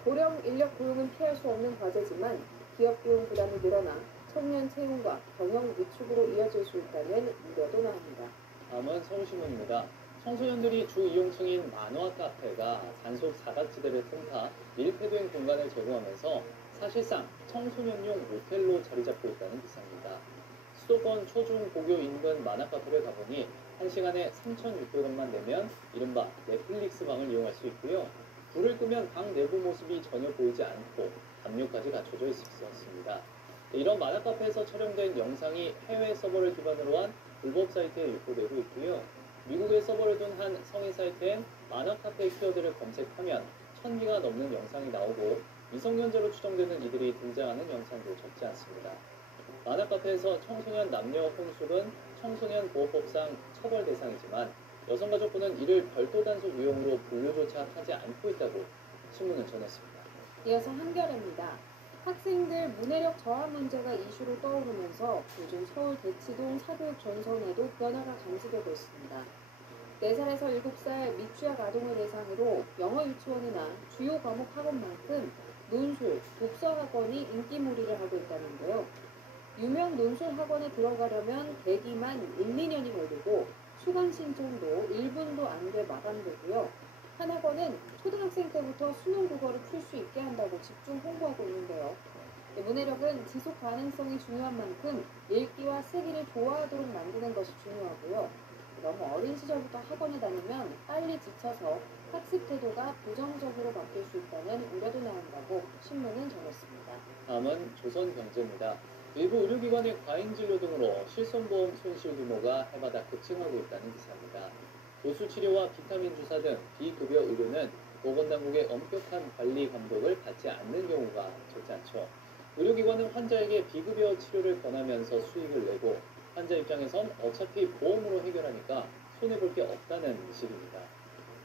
고령 인력 고용은 피할 수 없는 과제지만 기업 비용 부담이 늘어나 청년 채용과 경영 위축으로 이어질 수 있다는 우려도 나옵니다. 다음은 서울신문입니다. 청소년들이 주 이용층인 만화 카페가 단속 사각지대를 틈타 밀폐된 공간을 제공하면서 사실상 청소년용 모텔로 자리 잡고 있다는 기사입니다. 수도권 초중 고교 인근 만화 카페를 가보니 1시간에 3,600원만 내면 이른바 넷플릭스 방을 이용할 수 있고요. 불을 끄면 방 내부 모습이 전혀 보이지 않고 담요까지 갖춰져 있었습니다. 이런 만화 카페에서 촬영된 영상이 해외 서버를 기반으로 한 불법 사이트에 유포되고 있고요. 미국의 서버를 둔 한 성인 사이트엔 만화 카페 키워드를 검색하면 1,000개가 넘는 영상이 나오고 미성년자로 추정되는 이들이 등장하는 영상도 적지 않습니다. 만화 카페에서 청소년 남녀 혼숙은 청소년 보호법상 처벌 대상이지만 여성가족부는 이를 별도 단속 유형으로 분류조차 하지 않고 있다고 신문은 전했습니다. 이어서 한겨레입니다. 학생들 문해력 저하 문제가 이슈로 떠오르면서 요즘 서울 대치동 사교육 전선에도 변화가 감지되고 있습니다. 4살에서 7살 미취학 아동을 대상으로 영어 유치원이나 주요 과목 학원만큼 논술, 독서 학원이 인기몰이를 하고 있다는데요. 유명 논술 학원에 들어가려면 대기만 1, 2년이 걸리고 수강 신청도 1분도 안 돼 마감되고요. 한 학원은 초등학생 때부터 수능 국어를 풀 수 있게 한다고 집중 홍보하고 있는데요. 문해력은 지속 가능성이 중요한 만큼 읽기와 쓰기를 좋아하도록 만드는 것이 중요하고요. 너무 어린 시절부터 학원에 다니면 빨리 지쳐서 학습 태도가 부정적으로 바뀔 수 있다는 우려도 나온다고 신문은 전했습니다. 다음은 조선경제입니다. 일부 의료기관의 과잉진료 등으로 실손보험 손실 규모가 해마다 급증하고 있다는 기사입니다. 도수치료와 비타민 주사 등 비급여 의료는 보건당국의 엄격한 관리 감독을 받지 않는 경우가 적지 않죠. 의료기관은 환자에게 비급여 치료를 권하면서 수익을 내고 환자 입장에선 어차피 보험으로 해결하니까 손해볼 게 없다는 식입니다.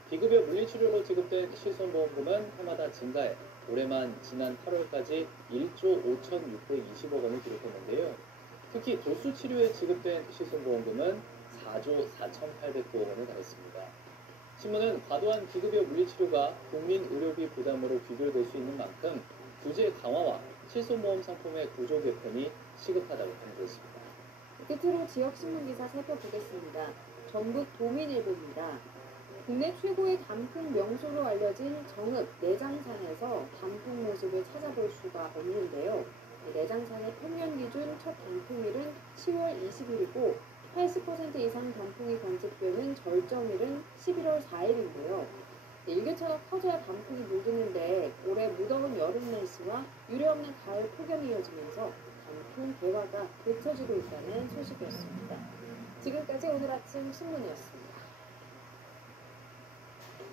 비급여 물리치료로 지급된 실손보험금은 해마다 증가해 올해만 지난 8월까지 1조 5,620억 원을 기록했는데요. 특히 도수치료에 지급된 실손보험금은 4조 4,800억 원에 달했습니다. 신문은 과도한 비급여 물리치료가 국민 의료비 부담으로 귀결될 수 있는 만큼 규제 강화와 실손보험 상품의 구조 개편이 시급하다고 강조했습니다. 끝으로 지역신문 기사 살펴보겠습니다. 전북 도민일보입니다. 국내 최고의 단풍 명소로 알려진 정읍 내장산에서 단풍 모습을 찾아볼 수가 없는데요. 내장산의 평년 기준 첫 단풍일은 10월 20일이고 80% 이상 단풍이 관측되는 절정일은 11월 4일인데요. 일교차가 커져야 단풍이 물드는데 올해 무더운 여름 날씨와 유례없는 가을 폭염이 이어지면서 단풍 개화가 늦춰지고 있다는 소식이었습니다. 지금까지 오늘 아침 신문이었습니다.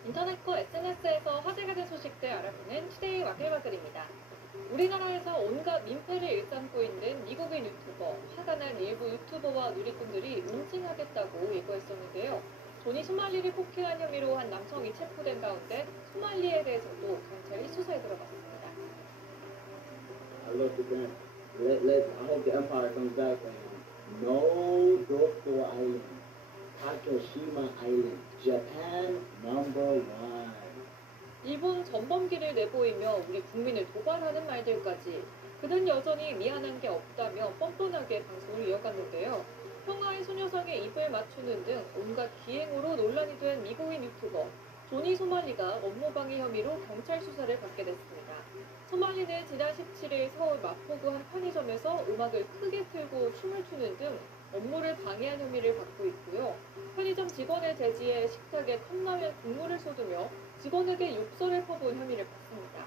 인터넷과 SNS에서 화제가 된 소식들 알아보는 투데이 와글와글입니다. 우리나라에서 온갖 민폐를 일삼고 있는 미국인 유튜버, 화가 난 일부 유튜버와 누리꾼들이 응징하겠다고 예고했었는데요. 조니 소말리를 폭행한 혐의로 한 남성이 체포된 가운데 소말리에 대해서도 경찰이 수사에 들어갔습니다. I love the brand. I hope the empire comes back and no Dokdo Island, Takeshima Island, Japan #1. 일본 전범기를 내보이며 우리 국민을 도발하는 말들까지 그는 여전히 미안한 게 없다며 뻔뻔하게 방송을 이어갔는데요. 평화의 소녀상에 입을 맞추는 등 온갖 기행으로 논란이 된 미국인 유튜버 조니 소말리가 업무방해 혐의로 경찰 수사를 받게 됐습니다. 소말리는 지난 17일 서울 마포구 한 편의점에서 음악을 크게 틀고 춤을 추는 등 업무를 방해한 혐의를 받고 있고요. 편의점 직원을 제지해 식탁에 컵라면 국물을 쏟으며 직원에게 욕설을 퍼부은 혐의를 받습니다.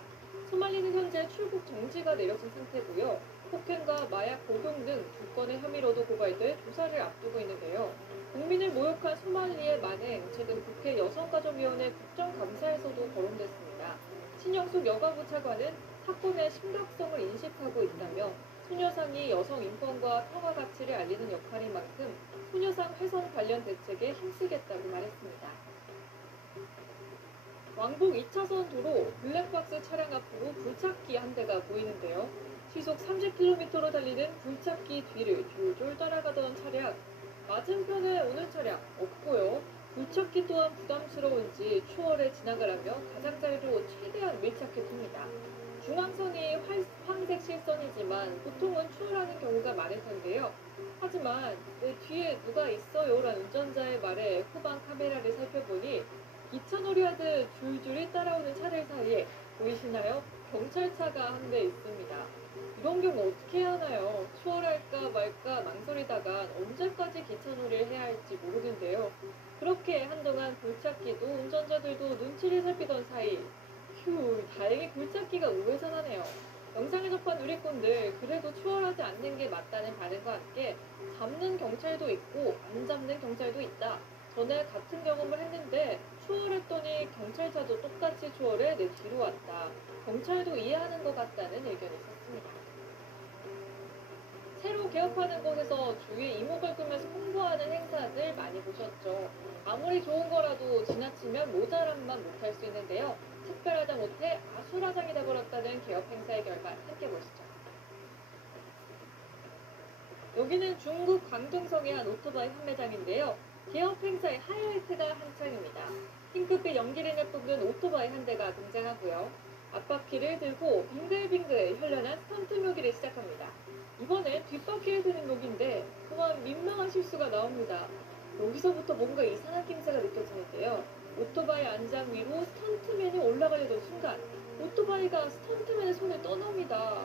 소말리는 현재 출국 정지가 내려진 상태고요. 폭행과 마약 복용 등 2건의 혐의로도 고발돼 조사를 앞두고 있는데요. 국민을 모욕한 소말리의 만행, 최근 국회 여성가족위원회 국정감사에서도 거론됐습니다. 신영숙 여가부 차관은 사건의 심각성을 인식하고 있다며 소녀상이 여성 인권과 평화 가치를 알리는 역할인 만큼 소녀상 훼손 관련 대책에 힘쓰겠다고 말했습니다. 왕복 2차선 도로 블랙박스 차량 앞으로 굴착기 한 대가 보이는데요. 시속 30km로 달리는 굴착기 뒤를 졸졸 따라가던 차량, 맞은편에 오는 차량 없고요. 굴착기 또한 부담스러운지 추월해 지나가라며 가장자리로 최대한 밀착해 둡니다. 중앙선이 황색 실선이지만 보통은 추월하는 경우가 많을 텐데요. 하지만 내 뒤에 누가 있어요? 라는 운전자의 말에 후방 카메라를 살펴보니 기차놀이 하듯 줄줄이 따라오는 차들 사이에 보이시나요? 경찰차가 한 대 있습니다. 이런 경우 어떻게 해야 하나요? 추월할까 말까 망설이다가 언제까지 기차놀이를 해야 할지 모르는데요. 그렇게 한동안 굴착기도 운전자들도 눈치를 살피던 사이 휴, 다행히 굴착기가 우회전하네요. 영상에 접한 누리꾼들 그래도 추월하지 않는 게 맞다는 반응과 함께 잡는 경찰도 있고 안 잡는 경찰도 있다. 전에 같은 경험을 했는데 추월했더니 경찰차도 똑같이 추월해 내 뒤로 왔다. 경찰도 이해하는 것 같다는 의견이 있었습니다. 새로 개업하는 곳에서 주위에 이목을 끄면서 홍보하는 행사들 많이 보셨죠. 아무리 좋은 거라도 지나치면 모자람만 못할 수 있는데요. 특별하다 못해 아수라장이 돼버렸다는 개업 행사의 결과 함께 보시죠. 여기는 중국 광둥성의 한 오토바이 판매장인데요. 개업 행사의 하이라이트가 한창입니다. 핑크빛 연기링을 뿜는 오토바이 한 대가 등장하고요. 앞바퀴를 들고 빙글빙글 현란한 스턴트 묘기를 시작합니다. 이번엔 뒷바퀴를 드는 묘기인데 그만 민망한 실수가 나옵니다. 여기서부터 뭔가 이상한 낌새가 느껴지는데요. 오토바이 안장 위로 스턴트맨이 올라가려던 순간 오토바이가 스턴트맨의 손을 떠납니다.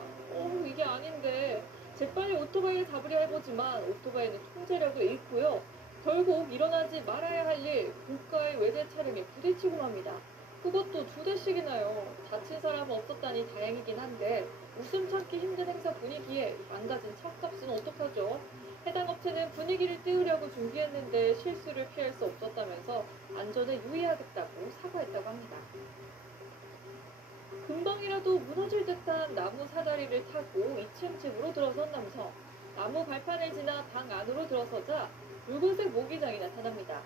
이게 아닌데 재빨리 오토바이를 잡으려 해보지만 오토바이는 통제력을 잃고요. 결국 일어나지 말아야 할 일, 고가의 외제 차량에 부딪히고 맙니다. 그것도 2대씩이나요. 다친 사람은 없었다니 다행이긴 한데 웃음 참기 힘든 행사 분위기에 망가진 차값은 어떡하죠? 해당 업체는 분위기를 띄우려고 준비했는데 실수를 피할 수 없었다면서 안전에 유의하겠다고 사과했다고 합니다. 금방이라도 무너질 듯한 나무 사다리를 타고 2층 집으로 들어선 남성. 나무 발판을 지나 방 안으로 들어서자 붉은색 모기장이 나타납니다.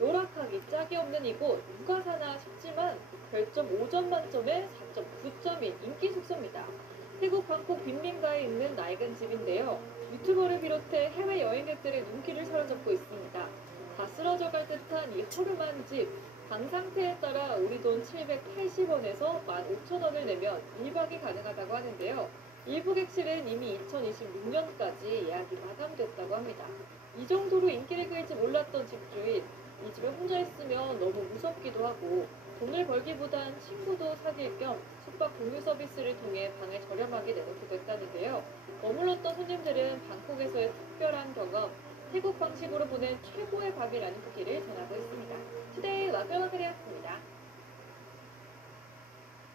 요락하기 짝이 없는 이곳 누가 사나 싶지만 별점 5점 만점에 4.9점인 인기 숙소입니다. 태국 방콕 빈민가에 있는 낡은 집인데요. 유튜버를 비롯해 해외 여행객들의 눈길을 사로잡고 있습니다. 다 쓰러져갈 듯한 이 허름한 집, 방 상태에 따라 우리 돈 780원에서 15,000원을 내면 1박이 가능하다고 하는데요. 일부 객실은 이미 2026년까지 예약이 마감됐다고 합니다. 이 정도로 인기를 끌지 몰랐던 집주인, 이 집에 혼자 있으면 너무 무섭기도 하고 돈을 벌기보단 친구도 사귈 겸 숙박 공유 서비스를 통해 방을 저렴하게 내놓기도 했다는데요. 머물렀던 손님들은 방콕에서의 특별한 경험, 태국 방식으로 보낸 최고의 밤이라는 후기를 전하고 있습니다. 투데이 와글와글이었습니다.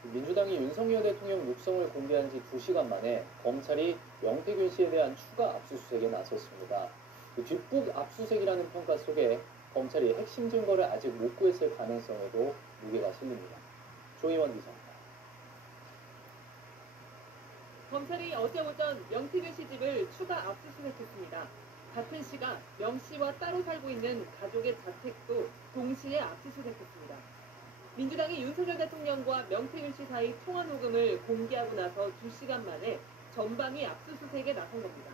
민주당이 윤석열 대통령 육성을 공개한 지 2시간 만에 검찰이 명태균 씨에 대한 추가 압수수색에 나섰습니다. 뒷북 압수수색이라는 평가 속에 검찰이 핵심 증거를 아직 못 구했을 가능성에도 무게가 실립니다. 조희원 기자입니다. 검찰이 어제 오전 명태균 씨 집을 추가 압수수색했습니다. 같은 시각 명 씨와 따로 살고 있는 가족의 자택도 동시에 압수수색했습니다. 민주당이 윤석열 대통령과 명태균 씨 사이 통화 녹음을 공개하고 나서 2시간 만에 전방위 압수수색에 나선 겁니다.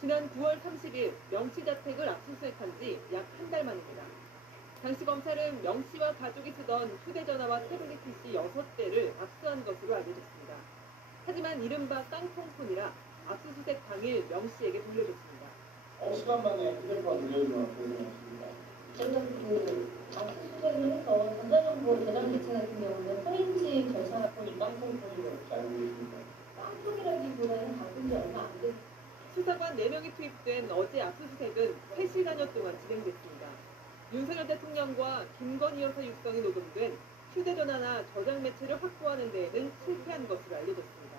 지난 9월 30일 명 씨 자택을 압수수색한 지 약 한 달 만입니다. 당시 검찰은 명 씨와 가족이 쓰던 휴대전화와 태블릿 PC 6대를 압수한 것으로 알려졌습니다. 하지만 이른바 깡통폰이라 압수수색 당일 명 씨에게 돌려줬습니다. 시간 만에 휴대폰 돌려주는 보내습니다. 저는 압수수색을 해서 전자정보 저장 기체 같은 경우는 포렌식 절차가 이 깡통폰으로 이렇게 알고 있습니다. 깡통이라기보다는 바꾼 지 얼마 안 됐습니다. 수사관 4명이 투입된 어제 압수수색은 3시간여 동안 진행됐습니다. 윤석열 대통령과 김건희 여사 육성이 녹음된 휴대전화나 저장 매체를 확보하는 데에는 실패한 것으로 알려졌습니다.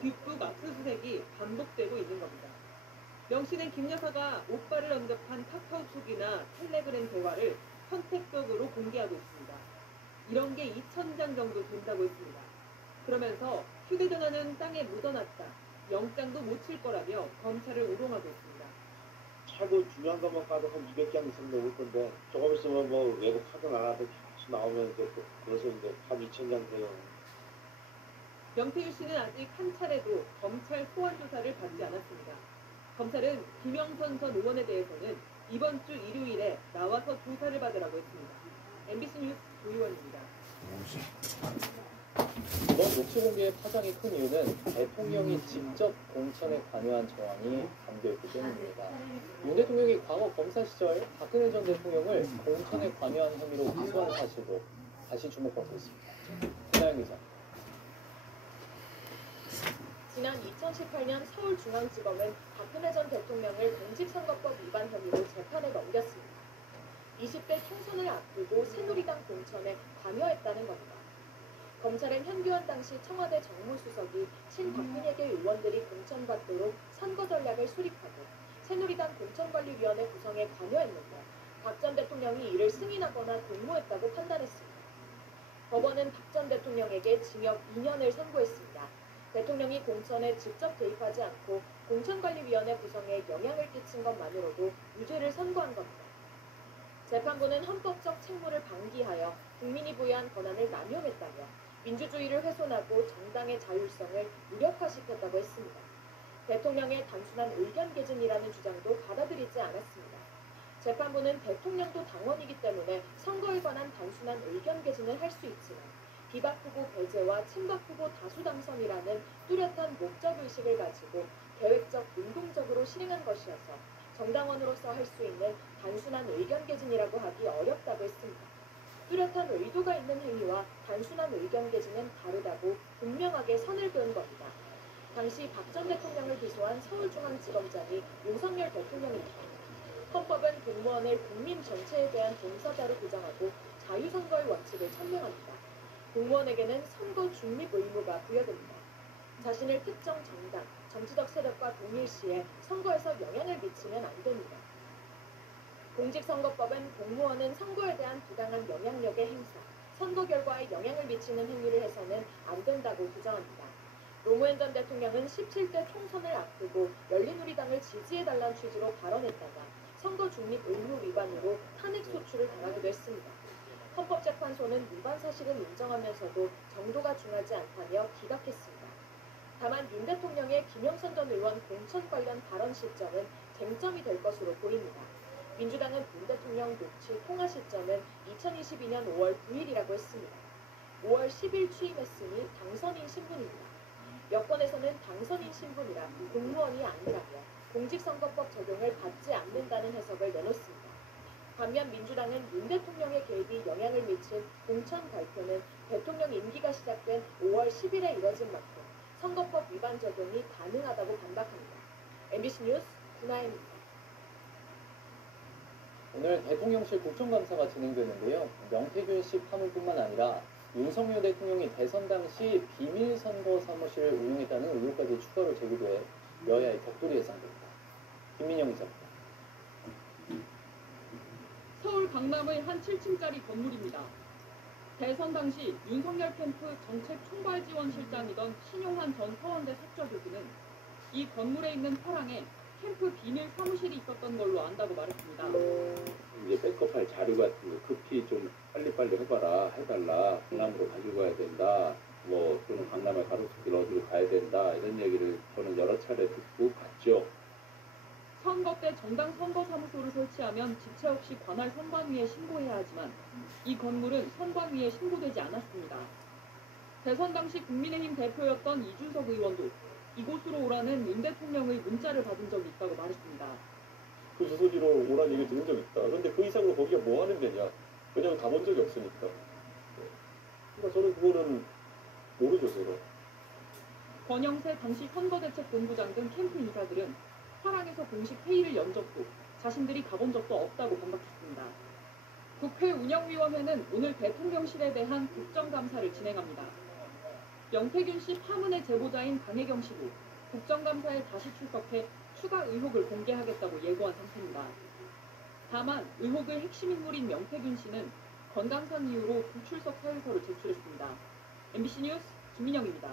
뒷북 압수수색이 반복되고 있는 겁니다. 명 씨는 김 여사가 오빠를 언급한 카카오톡이나 텔레그램 대화를 선택적으로 공개하고 있습니다. 이런 게 2,000장 정도 된다고 했습니다. 그러면서 휴대전화는 땅에 묻어놨다. 영장도 못 칠 거라며 검찰을 우롱하고 있습니다. 최고 중요한 것만 까도 한 200장 있으면 넘을 건데 조금 있으면 뭐 외국 카드 나라도 다시 나오면 이제 그래서 이제 한 2,000장 돼요. 명태균 씨는 아직 한 차례도 검찰 소환 조사를 받지 않았습니다. 검찰은 김영선 전 의원에 대해서는 이번 주 일요일에 나와서 조사를 받으라고 했습니다. MBC 뉴스 조희원입니다. 이번 녹취 공개의 파장이 큰 이유는 대통령이 직접 공천에 관여한 정황이 담겨있기 때문입니다. 윤 대통령이 과거 검사 시절 박근혜 전 대통령을 공천에 관여한 혐의로 기소한 사실도 다시 주목받고 있습니다. 김나영 기자. 지난 2018년 서울중앙지검은 박근혜 전 대통령을 공직선거법 위반 혐의로 재판에 넘겼습니다. 20대 총선을 앞두고 새누리당 공천에 관여했다는 겁니다. 검찰은 현규환 당시 청와대 정무수석이 친박근혜계 의원들이 공천받도록 선거 전략을 수립하고 새누리당 공천관리위원회 구성에 관여했는데 박 전 대통령이 이를 승인하거나 공모했다고 판단했습니다. 법원은 박 전 대통령에게 징역 2년을 선고했습니다. 대통령이 공천에 직접 개입하지 않고 공천관리위원회 구성에 영향을 끼친 것만으로도 유죄를 선고한 겁니다. 재판부는 헌법적 책무를 방기하여 국민이 부여한 권한을 남용했다며 민주주의를 훼손하고 정당의 자율성을 무력화시켰다고 했습니다. 대통령의 단순한 의견 개진이라는 주장도 받아들이지 않았습니다. 재판부는 대통령도 당원이기 때문에 선거에 관한 단순한 의견 개진을 할 수 있지만 비박 후보 배제와 친박 후보 다수 당선이라는 뚜렷한 목적의식을 가지고 계획적, 능동적으로 실행한 것이어서 정당원으로서 할 수 있는 단순한 의견 개진이라고 하기 어렵다고 했습니다. 뚜렷한 의도가 있는 행위와 단순한 의견 개진은 다르다고 분명하게 선을 그은 겁니다. 당시 박 전 대통령을 기소한 서울중앙지검장이 윤석열 대통령입니다. 헌법은 공무원을 국민 전체에 대한 봉사자로 규정하고 자유선거의 원칙을 천명합니다. 공무원에게는 선거 중립 의무가 부여됩니다. 자신을 특정 정당, 정치적 세력과 동일시해 선거에서 영향을 미치면 안 됩니다. 공직선거법은 공무원은 선거에 대한 부당한 영향력의 행사, 선거 결과에 영향을 미치는 행위를 해서는 안 된다고 규정합니다. 노무현 전 대통령은 17대 총선을 앞두고 열린우리당을 지지해달라는 취지로 발언했다가 선거 중립 의무 위반으로 탄핵 소추를 당하기도 했습니다. 헌법재판소는 위반 사실을 인정하면서도 정도가 중하지 않다며 기각했습니다. 다만 윤 대통령의 김영선 전 의원 공천 관련 발언 시점은 쟁점이 될 것으로 보입니다. 민주당은 윤 대통령 녹취 통화 시점은 2022년 5월 9일이라고 했습니다. 5월 10일 취임했으니 당선인 신분입니다. 여권에서는 당선인 신분이라 공무원이 아니라며 공직선거법 적용을 받지 않는다는 해석을 내놓습니다. 반면 민주당은 윤 대통령의 개입이 영향을 미친 공천 발표는 대통령 임기가 시작된 5월 10일에 이뤄진 만큼 선거법 위반 적용이 가능하다고 반박합니다. MBC 뉴스 구나혜입니다. 오늘 대통령실 국정감사가 진행되는데요. 명태균 씨 파문뿐만 아니라 윤석열 대통령이 대선 당시 비밀선거 사무실을 운영했다는 의혹까지 추가로 제기돼 여야의 격돌이 예상됩니다. 김민영 기자입니다. 서울 강남의 한 7층짜리 건물입니다. 대선 당시 윤석열 캠프 정책총괄지원실장이던 신용환 전 서원대 석좌교수는 이 건물에 있는 화랑에 캠프 비밀 사무실이 있었던 걸로 안다고 말했습니다. 이제 백업할 자료 같은 거 급히 좀 빨리빨리 해달라. 강남으로 가지고 가야 된다. 또는 강남의 가로수길 어디로 가야 된다. 이런 얘기를 저는 여러 차례 듣고 갔죠. 선거 때 정당 선거사무소를 설치하면 지체 없이 관할 선관위에 신고해야 하지만 이 건물은 선관위에 신고되지 않았습니다. 대선 당시 국민의힘 대표였던 이준석 의원도 이곳으로 오라는 윤 대통령의 문자를 받은 적이 있다고 말했습니다. 그 주소지로 오라는 얘기 들은 적 있다. 그런데 그 이상으로 거기가 뭐 하는 데냐. 왜냐면 가본 적이 없으니까. 그러니까 저는 그거는 모르죠, 제가. 권영세 당시 선거대책본부장 등 캠프 인사들은 화랑에서 공식 회의를 연 적도 자신들이 가본 적도 없다고 반박했습니다. 국회 운영위원회는 오늘 대통령실에 대한 국정감사를 진행합니다. 명태균 씨 파문의 제보자인 강혜경 씨도 국정감사에 다시 출석해 추가 의혹을 공개하겠다고 예고한 상태입니다. 다만 의혹의 핵심 인물인 명태균 씨는 건강상 이유로 불출석 사유서를 제출했습니다. MBC 뉴스 김민영입니다.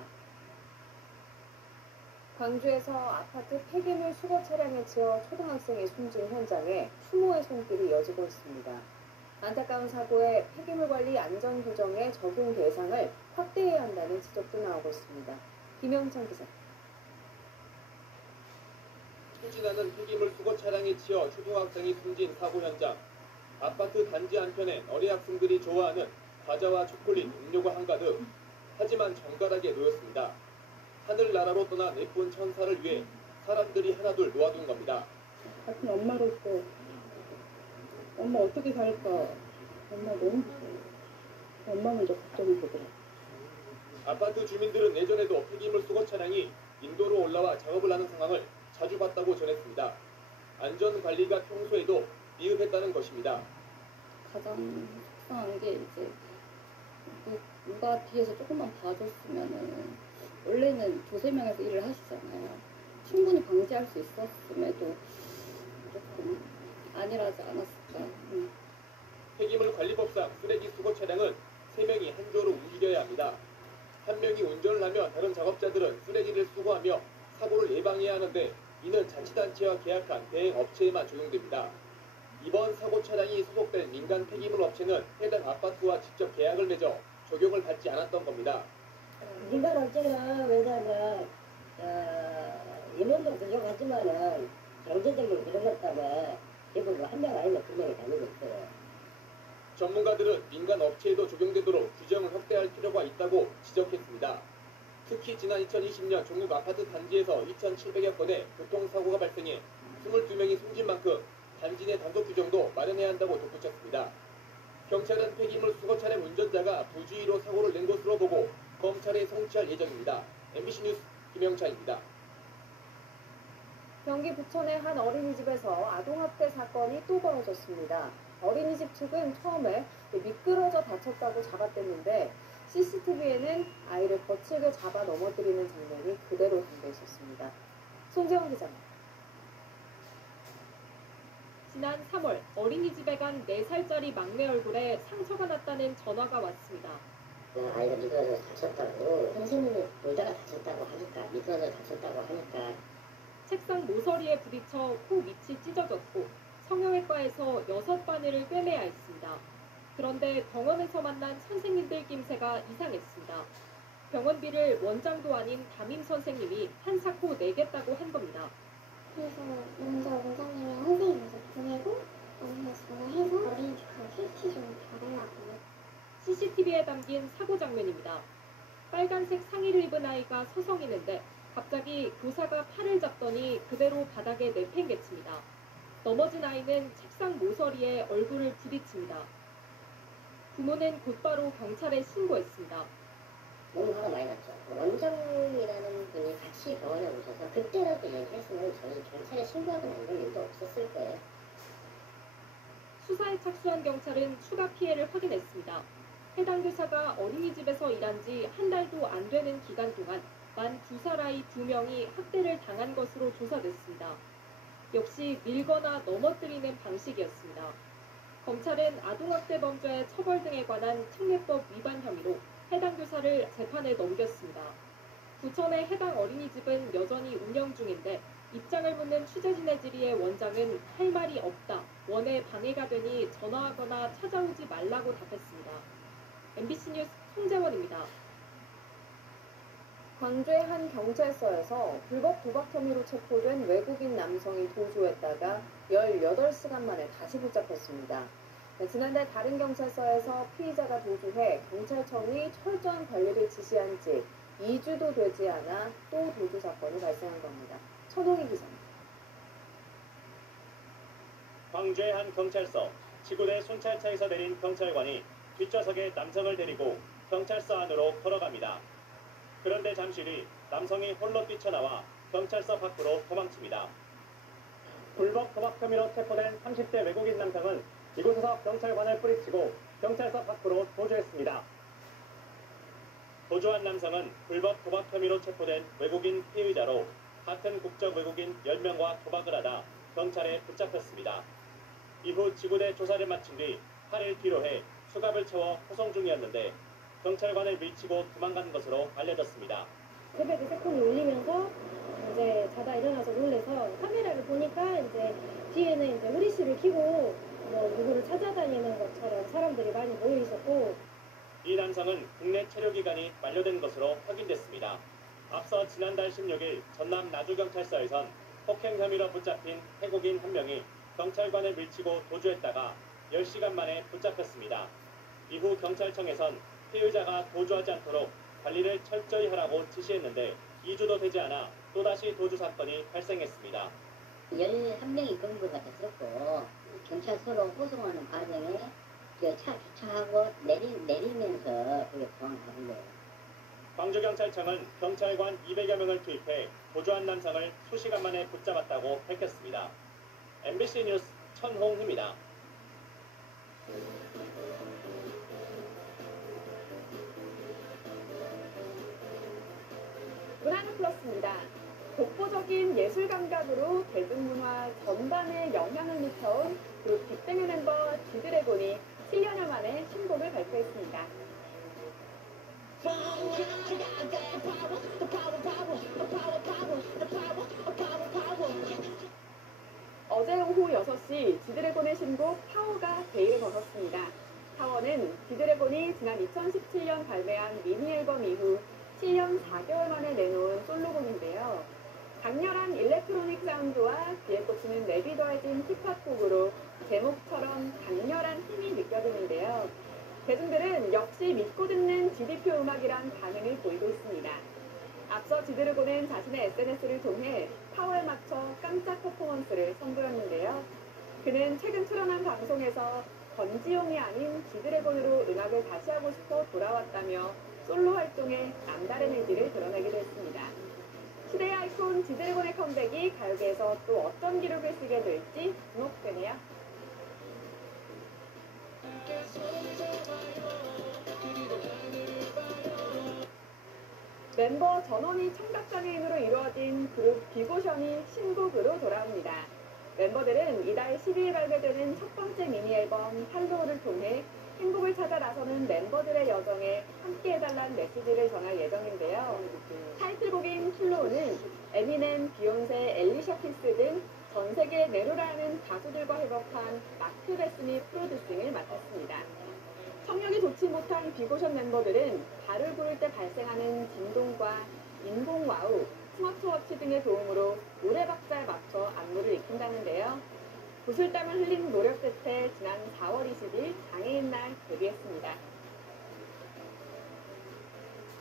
광주에서 아파트 폐기물 수거 차량에 치여 초등학생이 숨진 현장에 추모의 손길이 이어지고 있습니다. 안타까운 사고에 폐기물 관리 안전 규정의 적용 대상을 확대해야 한다는 지적도 나오고 있습니다. 김영찬 기자. 추진하는 폐기물 수거 차량에 치여 초등학생이 숨진 사고 현장. 아파트 단지 한편엔 어린 학생들이 좋아하는 과자와 초콜릿, 음료가 한가득. 하지만 정갈하게 놓였습니다. 하늘나라로 떠난 예쁜 천사를 위해 사람들이 하나둘 놓아둔 겁니다. 같은 엄마로서 엄마 어떻게 살까? 엄마 너무 무서워. 엄마 먼저 걱정이 되더라. 아파트 주민들은 예전에도 폐기물 수거 차량이 인도로 올라와 작업을 하는 상황을 자주 봤다고 전했습니다. 안전관리가 평소에도 미흡했다는 것입니다. 가장 속상한 게 이제 누가 뒤에서 조금만 봐줬으면은 원래는 두세 명에서 일을 하시잖아요. 충분히 방지할 수 있었음에도 조금 안일하지 않았을까. 폐기물 관리법상 쓰레기 수거 차량은 3명이 한 조로 움직여야 합니다. 한 명이 운전을 하며 다른 작업자들은 쓰레기를 수거하며 사고를 예방해야 하는데 이는 자치단체와 계약한 대행 업체에만 적용됩니다. 이번 사고 차량이 소속된 민간 폐기물 업체는 해당 아파트와 직접 계약을 맺어 적용을 받지 않았던 겁니다. 민간 업체는 왜냐면 임원도 부족하지만은 경제적인 그런 것 때문에 대부분 한 명 아니면 두 명이 다니고 있어요. 전문가들은 민간 업체에도 적용되도록 규정을 확대할 필요가 있다고 지적했습니다. 특히 지난 2020년 전국 아파트 단지에서 2,700여 건의 교통사고가 발생해 22명이 숨진 만큼 단지 내 단속 규정도 마련해야 한다고 덧붙였습니다. 경찰은 폐기물 수거 차량 운전자가 부주의로 사고를 낸 것으로 보고 검찰에 송치할 예정입니다. MBC 뉴스 김영찬입니다. 경기 부천의 한 어린이집에서 아동학대 사건이 또 벌어졌습니다. 어린이집 측은 처음에 미끄러져 다쳤다고 잡아댔는데 CCTV에는 아이를 거칠게 잡아 넘어뜨리는 장면이 그대로 담겨 있었습니다. 손재원 기자입니다. 지난 3월 어린이집에 간 4살짜리 막내 얼굴에 상처가 났다는 전화가 왔습니다. 아이가 미끄러져 다쳤다고 선생님이 놀다가 다쳤다고 하니까 미끄러져 다쳤다고 하니까 책상 모서리에 부딪혀 코 밑이 찢어졌고 성형외과에서 6바늘을 꿰매야 했습니다. 그런데 병원에서 만난 선생님들 낌새가 이상했습니다. 병원비를 원장도 아닌 담임 선생님이 한사코 내겠다고 한 겁니다. 그래서 먼저 원장님이 선생님 먼저 보내고 원장님한테 전화해서 어린이집 가서 CCTV 좀 봐달라고. CCTV에 담긴 사고 장면입니다. 빨간색 상의를 입은 아이가 서성이는데 갑자기 교사가 팔을 잡더니 그대로 바닥에 내팽개칩니다. 넘어진 아이는 책상 모서리에 얼굴을 부딪힙니다. 부모는 곧바로 경찰에 신고했습니다. 너무 화가 많이 났죠. 원장이라는 분이 같이 병원에 오셔서 그때라도 얘기했으면 저희 경찰에 신고하거나 이런 일도 없었을 거예요. 수사에 착수한 경찰은 추가 피해를 확인했습니다. 해당 교사가 어린이집에서 일한 지 한 달도 안 되는 기간 동안 만 2살 아이 2명이 학대를 당한 것으로 조사됐습니다. 역시 밀거나 넘어뜨리는 방식이었습니다. 검찰은 아동학대 범죄 처벌 등에 관한 특례법 위반 혐의로 해당 교사를 재판에 넘겼습니다. 부천의 해당 어린이집은 여전히 운영 중인데 입장을 묻는 취재진의 질의에 원장은 할 말이 없다, 원에 방해가 되니 전화하거나 찾아오지 말라고 답했습니다. MBC 뉴스 송재원입니다. 광주의 한 경찰서에서 불법 도박 혐의로 체포된 외국인 남성이 도주했다가 18시간 만에 다시 붙잡혔습니다. 지난달 다른 경찰서에서 피의자가 도주해 경찰청이 철저한 관리를 지시한 지 2주도 되지 않아 또 도주 사건이 발생한 겁니다. 천홍희 기자입니다. 광주의 한 경찰서, 지구대 순찰차에서 내린 경찰관이 뒷좌석에 남성을 데리고 경찰서 안으로 걸어갑니다. 그런데 잠시 뒤 남성이 홀로 뛰쳐나와 경찰서 밖으로 도망칩니다. 불법 도박 혐의로 체포된 30대 외국인 남성은 이곳에서 경찰관을 뿌리치고 경찰서 밖으로 도주했습니다. 도주한 남성은 불법 도박 혐의로 체포된 외국인 피의자로 같은 국적 외국인 10명과 도박을 하다 경찰에 붙잡혔습니다. 이후 지구대 조사를 마친 뒤 8일 기로해 수갑을 채워 호송 중이었는데 경찰관을 밀치고 도망간 것으로 알려졌습니다. 새벽에 세콘이 울리면서 이제 자다 일어나서 놀래서 카메라를 보니까 이제 뒤에는 이제 후리씨를 켜고 뭐 누구를 찾아다니는 것처럼 사람들이 많이 모여 있었고, 이 남성은 국내 체류 기간이 만료된 것으로 확인됐습니다. 앞서 지난달 16일 전남 나주경찰서에선 폭행 혐의로 붙잡힌 태국인 한 명이 경찰관을 밀치고 도주했다가 10시간 만에 붙잡혔습니다. 이후 경찰청에선 피의자가 도주하지 않도록 관리를 철저히 하라고 지시했는데 2주도 되지 않아 또다시 도주 사건이 발생했습니다. 11명이 검은 것 같았었고 경찰서로 호송하는 과정에 차 주차하고 내리면서 그게 도망가는 거예요. 광주경찰청은 경찰관 200여 명을 투입해 도주한 남성을 수시간 만에 붙잡았다고 밝혔습니다. MBC 뉴스 천홍희입니다. 문화는 플러스입니다. 독보적인 예술 감각으로 대중문화 전반에 영향을 미쳐온 그룹 빅뱅의 멤버 지드래곤이 7년여 만에 신곡을 발표했습니다. 어제 오후 6시 지드래곤의 신곡 파워가 베일을 벗었습니다. 파워는 지드래곤이 지난 2017년 발매한 미니 앨범 이후 7년 4개월 만에 내놓은 솔로곡인데요. 강렬한 일렉트로닉 사운드와 뒤에 꽂히는 랩이 더해진 힙합 곡으로 제목처럼 강렬한 힘이 느껴지는데요. 대중들은 역시 믿고 듣는 GD표 음악이란 반응을 보이고 있습니다. 앞서 지드래곤은 자신의 SNS를 통해 파워에 맞춰 깜짝 퍼포먼스를 선보였는데요. 그는 최근 출연한 방송에서 권지용이 아닌 지드래곤으로 음악을 다시 하고 싶어 돌아왔다며 솔로 활동에 남다른 의지를 드러내기도 했습니다. 시대의 아이콘 지드래곤의 컴백이 가요계에서 또 어떤 기록을 쓰게 될지 주목되네요. 멤버 전원이 청각장애인으로 이루어진 그룹 비고션이 신곡으로 돌아옵니다. 멤버들은 이달 12일 발매되는 첫 번째 미니 앨범 할로우를 통해 행복을 찾아 나서는 멤버들의 여정에 함께해달라는 메시지를 전할 예정인데요. 타이틀곡인 플로우는 에미넴, 비욘세, 앨리샤 키스 등 전 세계 내노라는 가수들과 협업한 마크 베슨이 프로듀싱을 맡았습니다. 성력이 좋지 못한 비고션 멤버들은 발을 구를 때 발생하는 진동과 인공와우, 스마트워치 등의 도움으로 노래 박자에 맞춰 안무를 익힌다는데요. 구슬땀을 흘린 노력 끝에 지난 4월 20일 장애인 날 데뷔했습니다.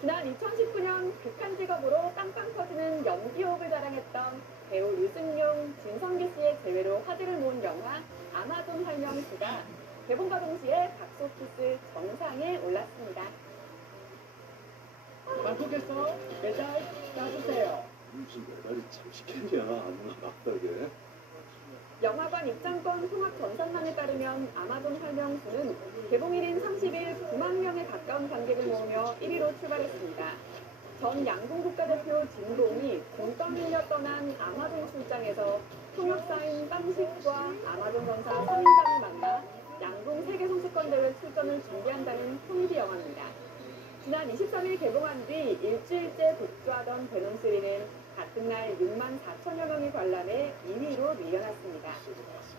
지난 2019년 극한 직업으로 빵빵 터지는 연기 호흡을 자랑했던 배우 유승용, 진성기 씨의 재회로 화제를 모은 영화 아마존 활명수가 개봉과 동시에 박스오피스 정상에 올랐습니다. 만족했어? 매달 따주세요. 무슨 매달이 참 시켰냐 누나 막다게. 영화관 입장권 통합 전산망에 따르면 아마존 활명수는 개봉일인 30일 9만 명에 가까운 관객을 모으며 1위로 출발했습니다. 전 양궁 국가대표 진동이 공떡 밀려 떠난 아마존 출장에서 통역사인 빵식과 아마존 전사 서인장을 만나 양궁 세계선수권 대회 출전을 준비한다는 코미디 영화입니다. 지난 23일 개봉한 뒤 일주일째 독주하던 베놈3는 같은 날 6만 4천여 명이 관람해 2위로 밀려났습니다.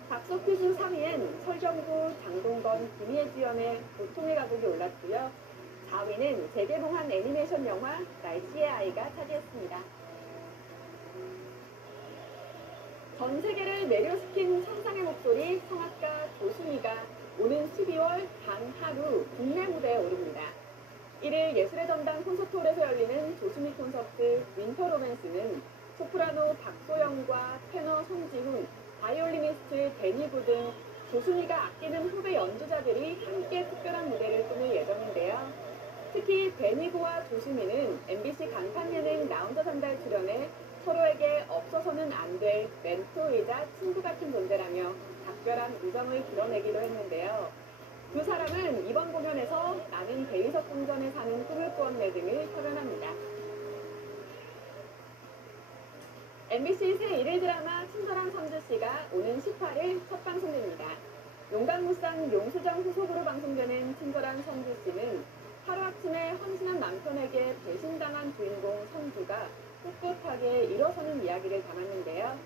박스오피스 3위엔 설경구, 장동건, 김희애 주연의 보통의 가족이 올랐고요. 4위는 재개봉한 애니메이션 영화 날씨의 아이가 차지했습니다. 전 세계를 매료시킨 천상의 목소리 성악가 조순이가 오는 12월 단 하루 국내 무대에 오릅니다. 1일 예술의 전당 콘서트홀에서 열리는 조수미 콘서트 윈터 로맨스는 소프라노 박소영과 테너 손지훈, 바이올리니스트 데니브 등 조수미가 아끼는 후배 연주자들이 함께 특별한 무대를 꾸밀 예정인데요. 특히 데니브와 조수미는 MBC 간판 예능 나 혼자 산다에 출연해 서로에게 없어서는 안 될 멘토이자 친구 같은 존재라며 각별한 우정을 드러내기도 했는데요. 두 사람은 이번 공연에서 나는 대리석 궁전에 사는 꿈을 꾸었네 등을 표현합니다. MBC 새 일일 드라마 친절한 선주씨가 오는 18일 첫 방송됩니다. 용감무쌍 용수정 후속으로 방송되는 친절한 선주씨는 하루아침에 헌신한 남편에게 배신당한 주인공 선주가 꿋꿋하게 일어서는 이야기를 담았는데요.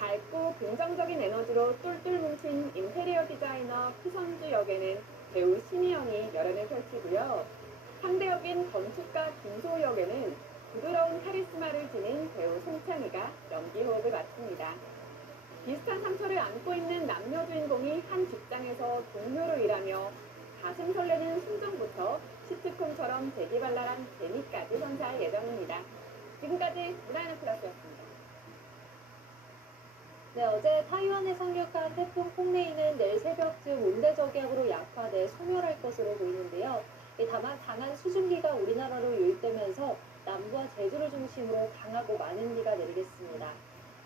밝고 긍정적인 에너지로 똘똘 뭉친 인테리어 디자이너 피선주 역에는 배우 신희연이 열연을 펼치고요. 상대 역인 건축가 김소우 역에는 부드러운 카리스마를 지닌 배우 송창희가 연기 호흡을 마칩니다. 비슷한 상처를 안고 있는 남녀 주인공이 한 직장에서 동료로 일하며 가슴 설레는 순정부터 시트콤처럼 재기발랄한 재미까지 선사할 예정입니다. 지금까지 문화연 플러스였습니다. 네, 어제 타이완에 상륙한 태풍 콩레이는 내일 새벽쯤 온대저기압으로 약화돼 소멸할 것으로 보이는데요. 다만 강한 수증기가 우리나라로 유입되면서 남부와 제주를 중심으로 강하고 많은 비가 내리겠습니다.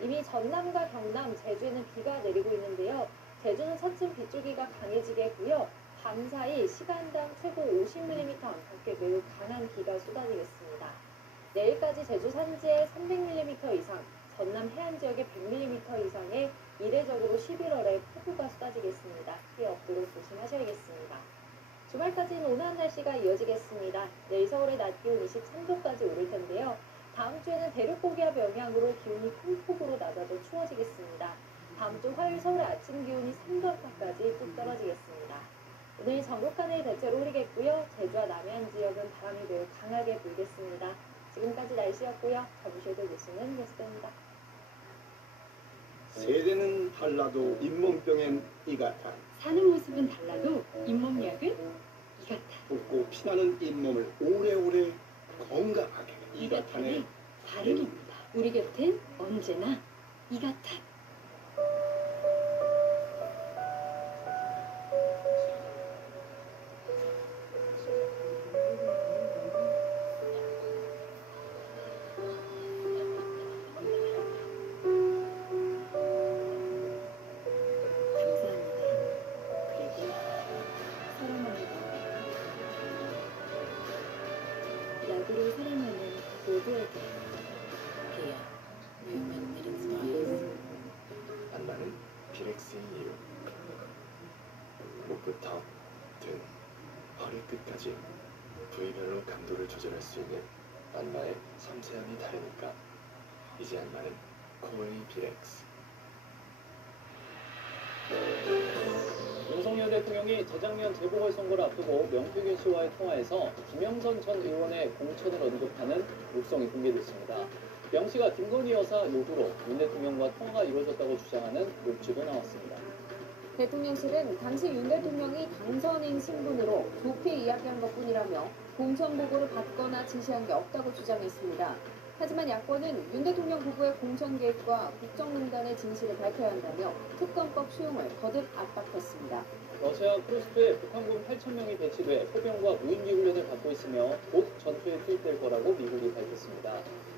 이미 전남과 경남, 제주에는 비가 내리고 있는데요. 제주는 차츰 빗줄기가 강해지겠고요. 밤사이 시간당 최고 50mm 안팎의 매우 강한 비가 쏟아지겠습니다. 내일까지 제주 산지에 300mm 이상, 전남 해안 지역에 100mm 이상의 이례적으로 11월에 폭우가 쏟아지겠습니다. 피해 없도록 조심하셔야겠습니다. 주말까지는 온화한 날씨가 이어지겠습니다. 내일 서울의 낮 기온 23도까지 오를 텐데요. 다음 주에는 대륙고기압 영향으로 기온이 큰 폭으로 낮아져 추워지겠습니다. 다음 주 화요일 서울의 아침 기온이 3도 안팎까지 뚝 떨어지겠습니다. 오늘 전국간에 대체로 흐리겠고요. 제주와 남해안 지역은 바람이 매우 강하게 불겠습니다. 지금까지 날씨였고요. 잠시에도 뉴스는 뉴스입니다. 세대는 달라도 잇몸병엔 이가탄, 사는 모습은 달라도 잇몸약은 이가탄. 붓고 피나는 잇몸을 오래오래 건강하게 이가탄의 발음입니다. 우리 곁엔 언제나 이가탄. 야구를 사랑하는 모두에게 Here, movement that inspires. 안마는 비렉스의 이유. 목부터 등, 허리 끝까지 부위별로 강도를 조절할 수 있는 안마의 섬세함이 다르니까 이제 안마는 코웨이 비렉스. 윤석열 대통령이 재작년 재보궐선거를 앞두고 명태균 씨와의 통화에서 김영선 전 의원의 공천을 언급하는 육성이 공개됐습니다. 명 씨가 김건희 여사 요구로 윤 대통령과 통화가 이루어졌다고 주장하는 녹취도 나왔습니다. 대통령실은 당시 윤 대통령이 당선인 신분으로 좋게 이야기한 것뿐이라며 공천 보고를 받거나 지시한 게 없다고 주장했습니다. 하지만 야권은 윤 대통령 부부의 공천 계획과 국정농단의 진실을 밝혀야 한다며 특검법 수용을 거듭 압박했습니다. 러시아 크루스크에 북한군 8,000명이 배치돼 포병과 무인기 훈련을 받고 있으며 곧 전투에 투입될 거라고 미국이 밝혔습니다.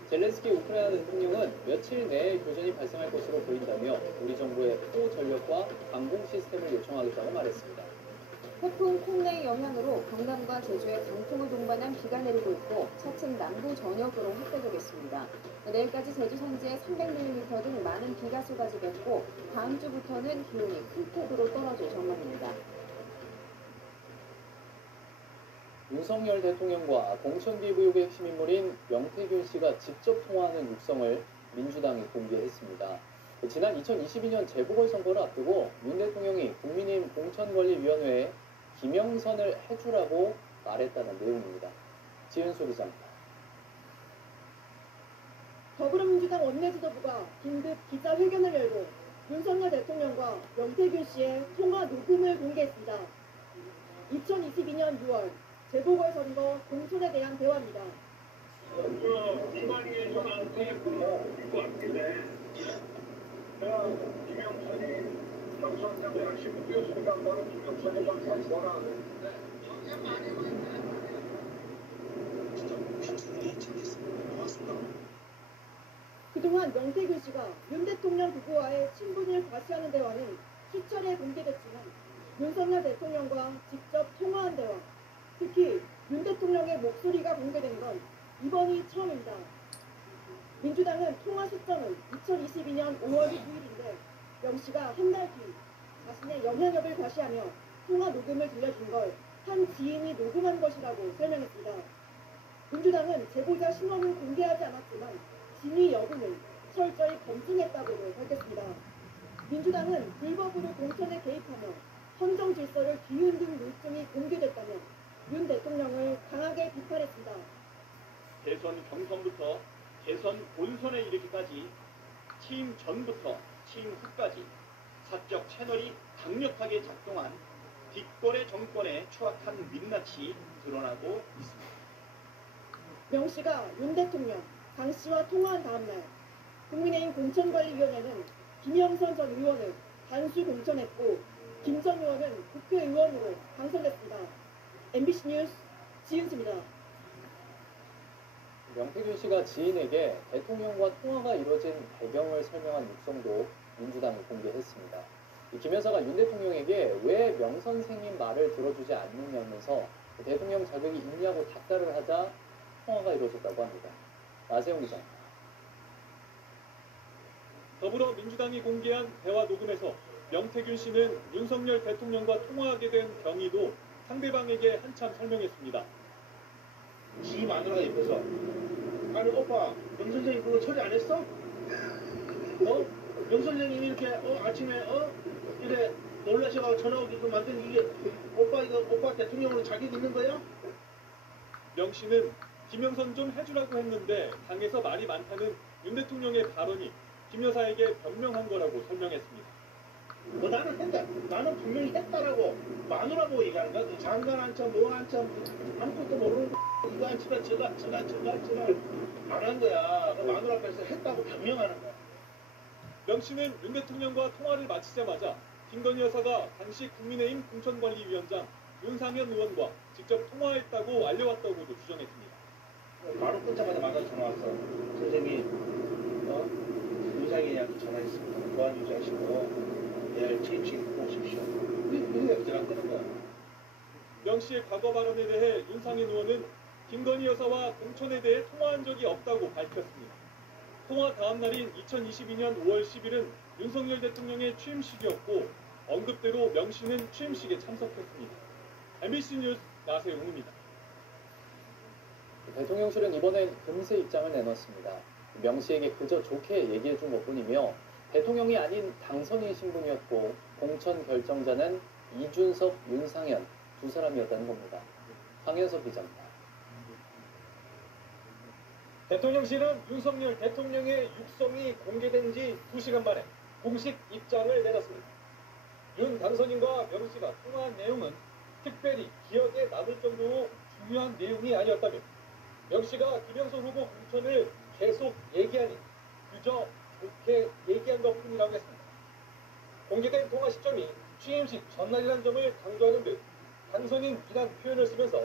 젤렌스키 우크라이나 대통령은 며칠 내에 교전이 발생할 것으로 보인다며 우리 정부의 포 전력과 방공 시스템을 요청하겠다고 말했습니다. 태풍 콩레이 영향으로 경남과 제주에 강풍을 동반한 비가 내리고 있고 차츰 남부 전역으로 확대되겠습니다. 내일까지 제주 산지에 300mm 등 많은 비가 쏟아지겠고 다음 주부터는 기온이 큰 폭으로 떨어질 전망입니다. 윤석열 대통령과 공천 기부 의혹의 핵심 인물인 명태균 씨가 직접 통화하는 육성을 민주당이 공개했습니다. 지난 2022년 재보궐선거를 앞두고 윤 대통령이 국민의힘 공천관리위원회에 김영선을 해주라고 말했다는 내용입니다. 지은수 기자입니다. 더불어민주당 원내지도부가 긴급 기자회견을 열고 윤석열 대통령과 명태균 씨의 통화 녹음을 공개했습니다. 2022년 6월 재보궐선거 공천에 대한 대화입니다. 김영선이 경선장 양심을 뛰었으니까 너는 김영선이 좀 뭐라 하는데 그동안 명태균 씨가 윤 대통령 부부와의 친분을 과시하는 대화는 수차례 공개됐지만 윤석열 대통령과 직접 통화한 대화, 특히 윤 대통령의 목소리가 공개된 건 이번이 처음입니다. 민주당은 통화 시점은 2022년 5월 9일인데 명 씨가 한 달 뒤 자신의 영향력을 과시하며 통화 녹음을 들려준 걸 한 지인이 녹음한 것이라고 설명했습니다. 민주당은 제보자 신원은 공개하지 않았지만 진위 여부는 철저히 검증했다고도 밝혔습니다. 민주당은 불법으로 공천에 개입하며 헌정 질서를 뒤흔든 물증이 공개됐다며 윤 대통령을 강하게 비판했습니다. 대선 경선부터 대선 본선에 이르기까지 취임 전부터 취임 후까지 사적 채널이 강력하게 작동한 뒷거래 정권의 추악한 민낯이 드러나고 있습니다. 명 씨가 윤 대통령, 강 씨와 통화한 다음 날 국민의힘 공천관리위원회는 김영선 전 의원을 단수 공천했고 김 전 의원은 국회의원으로 당선됐습니다. MBC 뉴스 지은수입니다. 명태균 씨가 지인에게 대통령과 통화가 이루어진 배경을 설명한 육성도 민주당이 공개했습니다. 김 여사가 윤 대통령에게 왜 명 선생님 말을 들어주지 않느냐면서 대통령 자격이 있냐고 닥달을 하자 통화가 이루어졌다고 합니다. 나세용 기자입니다. 더불어민주당이 공개한 대화 녹음에서 명태균 씨는 윤석열 대통령과 통화하게 된 경위도 상대방에게 한참 설명했습니다. 지 마누라가 옆에서 아니 오빠 명 선생님 그거 처리 안 했어? 명 선생님이 이렇게 아침에 이래 놀라셔가지고 전화 오게끔 만든 이게 오빠 대통령으로 자기 믿는 거야? 명 씨는 김영선 좀 해주라고 했는데 당에서 말이 많다는 윤 대통령의 발언이 김 여사에게 변명한 거라고 설명했습니다. 나는 했다. 나는 분명히 했다라고 마누라고 얘기하는 거야. 그 장관 한참 뭐 한참 아무것도 모르는 이거 한치라 저거 안 한 거야. 그 마누라 앞에서 했다고 변명하는 거야. 명 씨는 윤 대통령과 통화를 마치자마자 김건희 여사가 당시 국민의힘 공천관리위원장 윤상현 의원과 직접 통화했다고 알려왔다고도 주장했습니다. 바로 끊자마자 마누라 전화 왔어. 선생님 윤상현이한테 전화했습니다. 보안 유지하시고 내일 TH 오십시오. 이게 부탁 되는 거야. 명 씨의 과거 발언에 대해 윤상현 의원은 김건희 여사와 공천에 대해 통화한 적이 없다고 밝혔습니다. 통화 다음 날인 2022년 5월 10일은 윤석열 대통령의 취임식이었고 언급대로 명 씨는 취임식에 참석했습니다. MBC 뉴스 나세웅입니다. 대통령실은 이번엔 금세 입장을 내놨습니다. 명 씨에게 그저 좋게 얘기해준 것뿐이며 대통령이 아닌 당선인 신분이었고 공천 결정자는 이준석, 윤상현 두 사람이었다는 겁니다. 황현석 기자입니다. 대통령실은 윤석열 대통령의 육성이 공개된 지 2시간 만에 공식 입장을 내놨습니다. 윤 당선인과 명 씨가 통화한 내용은 특별히 기억에 남을 정도로 중요한 내용이 아니었다며 명 씨가 김영선 후보 공천을 계속 얘기하니 그저 좋게 얘기한 것뿐이라고 했습니다. 공개된 통화 시점이 취임식 전날이라는 점을 강조하는 듯 당선인이란 표현을 쓰면서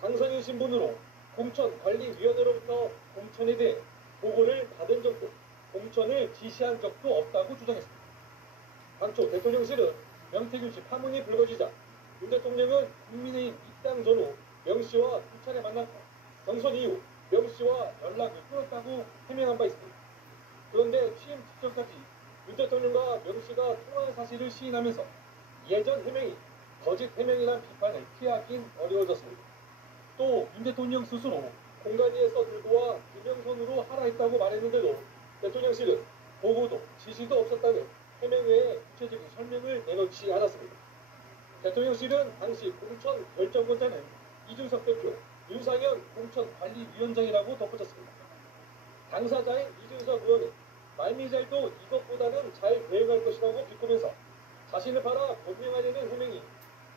당선인 신분으로 공천관리위원회로부터 공천에 대해 보고를 받은 적도 공천을 지시한 적도 없다고 주장했습니다. 당초 대통령실은 명태균 씨 파문이 불거지자 윤 대통령은 국민의힘 입당 전후 명 씨와 2차례 만났고 경선 이후 명 씨와 연락을 끊었다고 해명한 바 있습니다. 그런데 취임 직전까지 윤 대통령과 명 씨가 통화한 사실을 시인하면서 예전 해명이 거짓 해명이란 비판을 피하긴 어려워졌습니다. 또 윤 대통령 스스로 공관위에서 들고 와 김영선으로 하라 했다고 말했는데도 대통령실은 보고도 지시도 없었다는 해명 외에 구체적인 설명을 내놓지 않았습니다. 대통령실은 당시 공천 결정권자는 이준석 대표, 윤상현 공천관리위원장이라고 덧붙였습니다. 당사자인 이준석 의원은 말미잘도 이것보다는 잘 대응할 것이라고 비꼬면서 자신을 팔아 변명하려는 해명이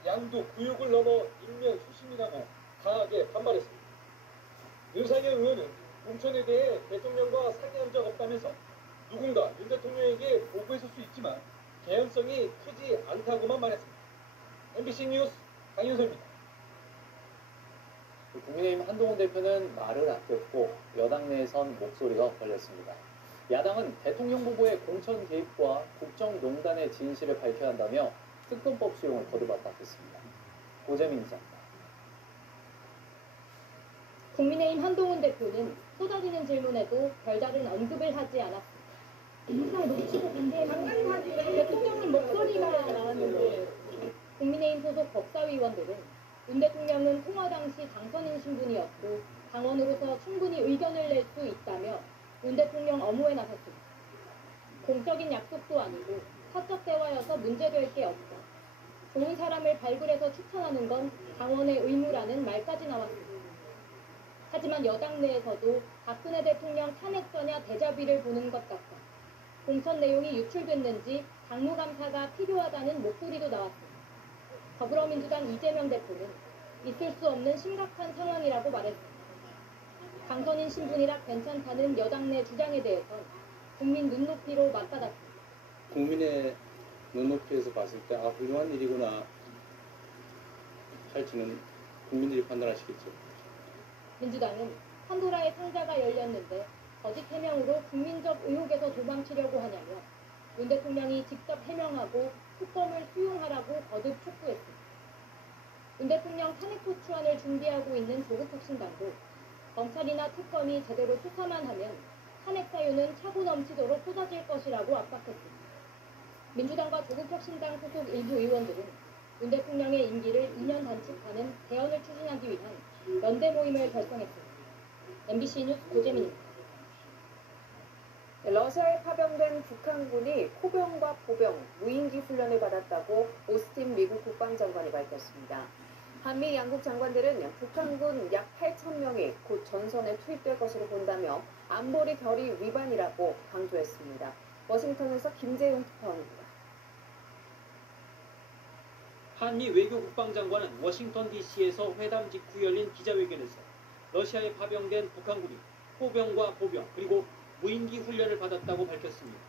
양도 구육을 넘어 인면 수심이라고 강하게 반발했습니다. 윤상현 의원은 공천에 대해 대통령과 상의한 적 없다면서 누군가 윤 대통령에게 보고했을 수 있지만 개연성이 크지 않다고만 말했습니다. MBC 뉴스 강윤서입니다. 국민의힘 한동훈 대표는 말을 아꼈고 여당 내에선 목소리가 엇갈렸습니다. 야당은 대통령 후보의 공천 개입과 국정농단의 진실을 밝혀야 한다며 특검법 수용을 거듭압박했습니다. 고재민 기자입니다. 국민의힘 한동훈 대표는 쏟아지는 질문에도 별다른 언급을 하지 않았습니다. 인사 녹취록 인데 대통령님 목소리가 나왔는데 국민의힘 소속 법사위원들은 윤 대통령은 통화 당시 당선인 신분이었고 당원으로서 충분히 의견을 낼 수 있다며 윤 대통령 엄호에 나섰습니다. 공적인 약속도 아니고 사적 대화여서 문제될 게 없다. 좋은 사람을 발굴해서 추천하는 건 당원의 의무라는 말까지 나왔습니다. 하지만 여당 내에서도 박근혜 대통령 탄핵전야 대자비를 보는 것 같다. 공천 내용이 유출됐는지 당무감사가 필요하다는 목소리도 나왔습니다. 더불어민주당 이재명 대표는 있을 수 없는 심각한 상황이라고 말했습니다. 당선인 신분이라 괜찮다는 여당 내 주장에 대해선 국민 눈높이로 맞받았습니다. 국민의 눈높이에서 봤을 때 훌륭한 일이구나 할지는 국민들이 판단하시겠죠. 민주당은 판도라의 상자가 열렸는데 거짓 해명으로 국민적 의혹에서 도망치려고 하냐며 윤 대통령이 직접 해명하고 특검을 수용하라고 거듭 촉구했습니다. 윤 대통령 탄핵소추안을 준비하고 있는 조국혁신당도 검찰이나 특검이 제대로 수사만 하면 탄핵 사유는 차고 넘치도록 쏟아질 것이라고 압박했습니다. 민주당과 조국혁신당 소속 일부 의원들은 윤 대통령의 임기를 2년 단축하는 개헌을 추진하기 위한 연대 모임을 결성했습니다. MBC 뉴스 고재민입니다. 러시아에 파병된 북한군이 포병과 보병, 무인기 훈련을 받았다고 오스틴 미국 국방장관이 밝혔습니다. 한미 양국 장관들은 북한군 약 8,000명이 곧 전선에 투입될 것으로 본다며 안보리 결의 위반이라고 강조했습니다. 워싱턴에서 김재용 특파원입니다. 한미 외교 국방장관은 워싱턴 DC에서 회담 직후 열린 기자회견에서 러시아에 파병된 북한군이 포병과 보병 그리고 무인기 훈련을 받았다고 밝혔습니다.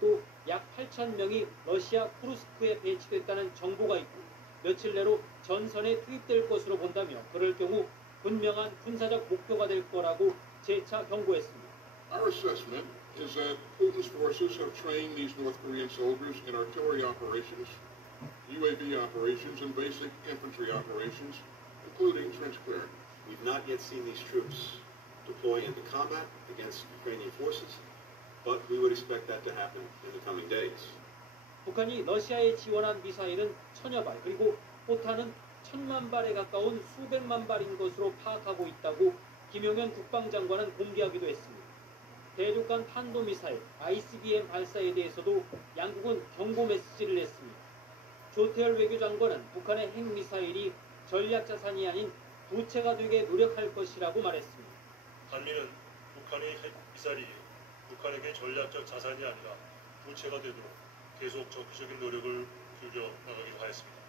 또 약 8,000명이 러시아 쿠르스크에 배치됐다는 정보가 있고 며칠 내로 전선에 투입될 것으로 본다며 그럴 경우 분명한 군사적 목표가 될 거라고 재차 경고했습니다. Our assessment is that Putin's forces have trained these North Korean soldiers in artillery operations, UAV operations, and basic infantry operations, including trench clearing. We've not yet seen these troops deploy into combat against Ukrainian forces, but we would expect that to happen in the coming days. 북한이 러시아에 지원한 미사일은 1000여 발 그리고 포탄은 1000만 발에 가까운 수백만 발인 것으로 파악하고 있다고 김용현 국방장관은 공개하기도 했습니다. 대륙간 탄도미사일 ICBM 발사에 대해서도 양국은 경고 메시지를 냈습니다. 조태열 외교장관은 북한의 핵미사일이 전략자산이 아닌 부채가 되게 노력할 것이라고 말했습니다. 한미는 북한의 핵미사일이 북한에게 전략적 자산이 아니라 부채가 되도록 계속 적극적인 노력을 기울여 나가기로 하였습니다.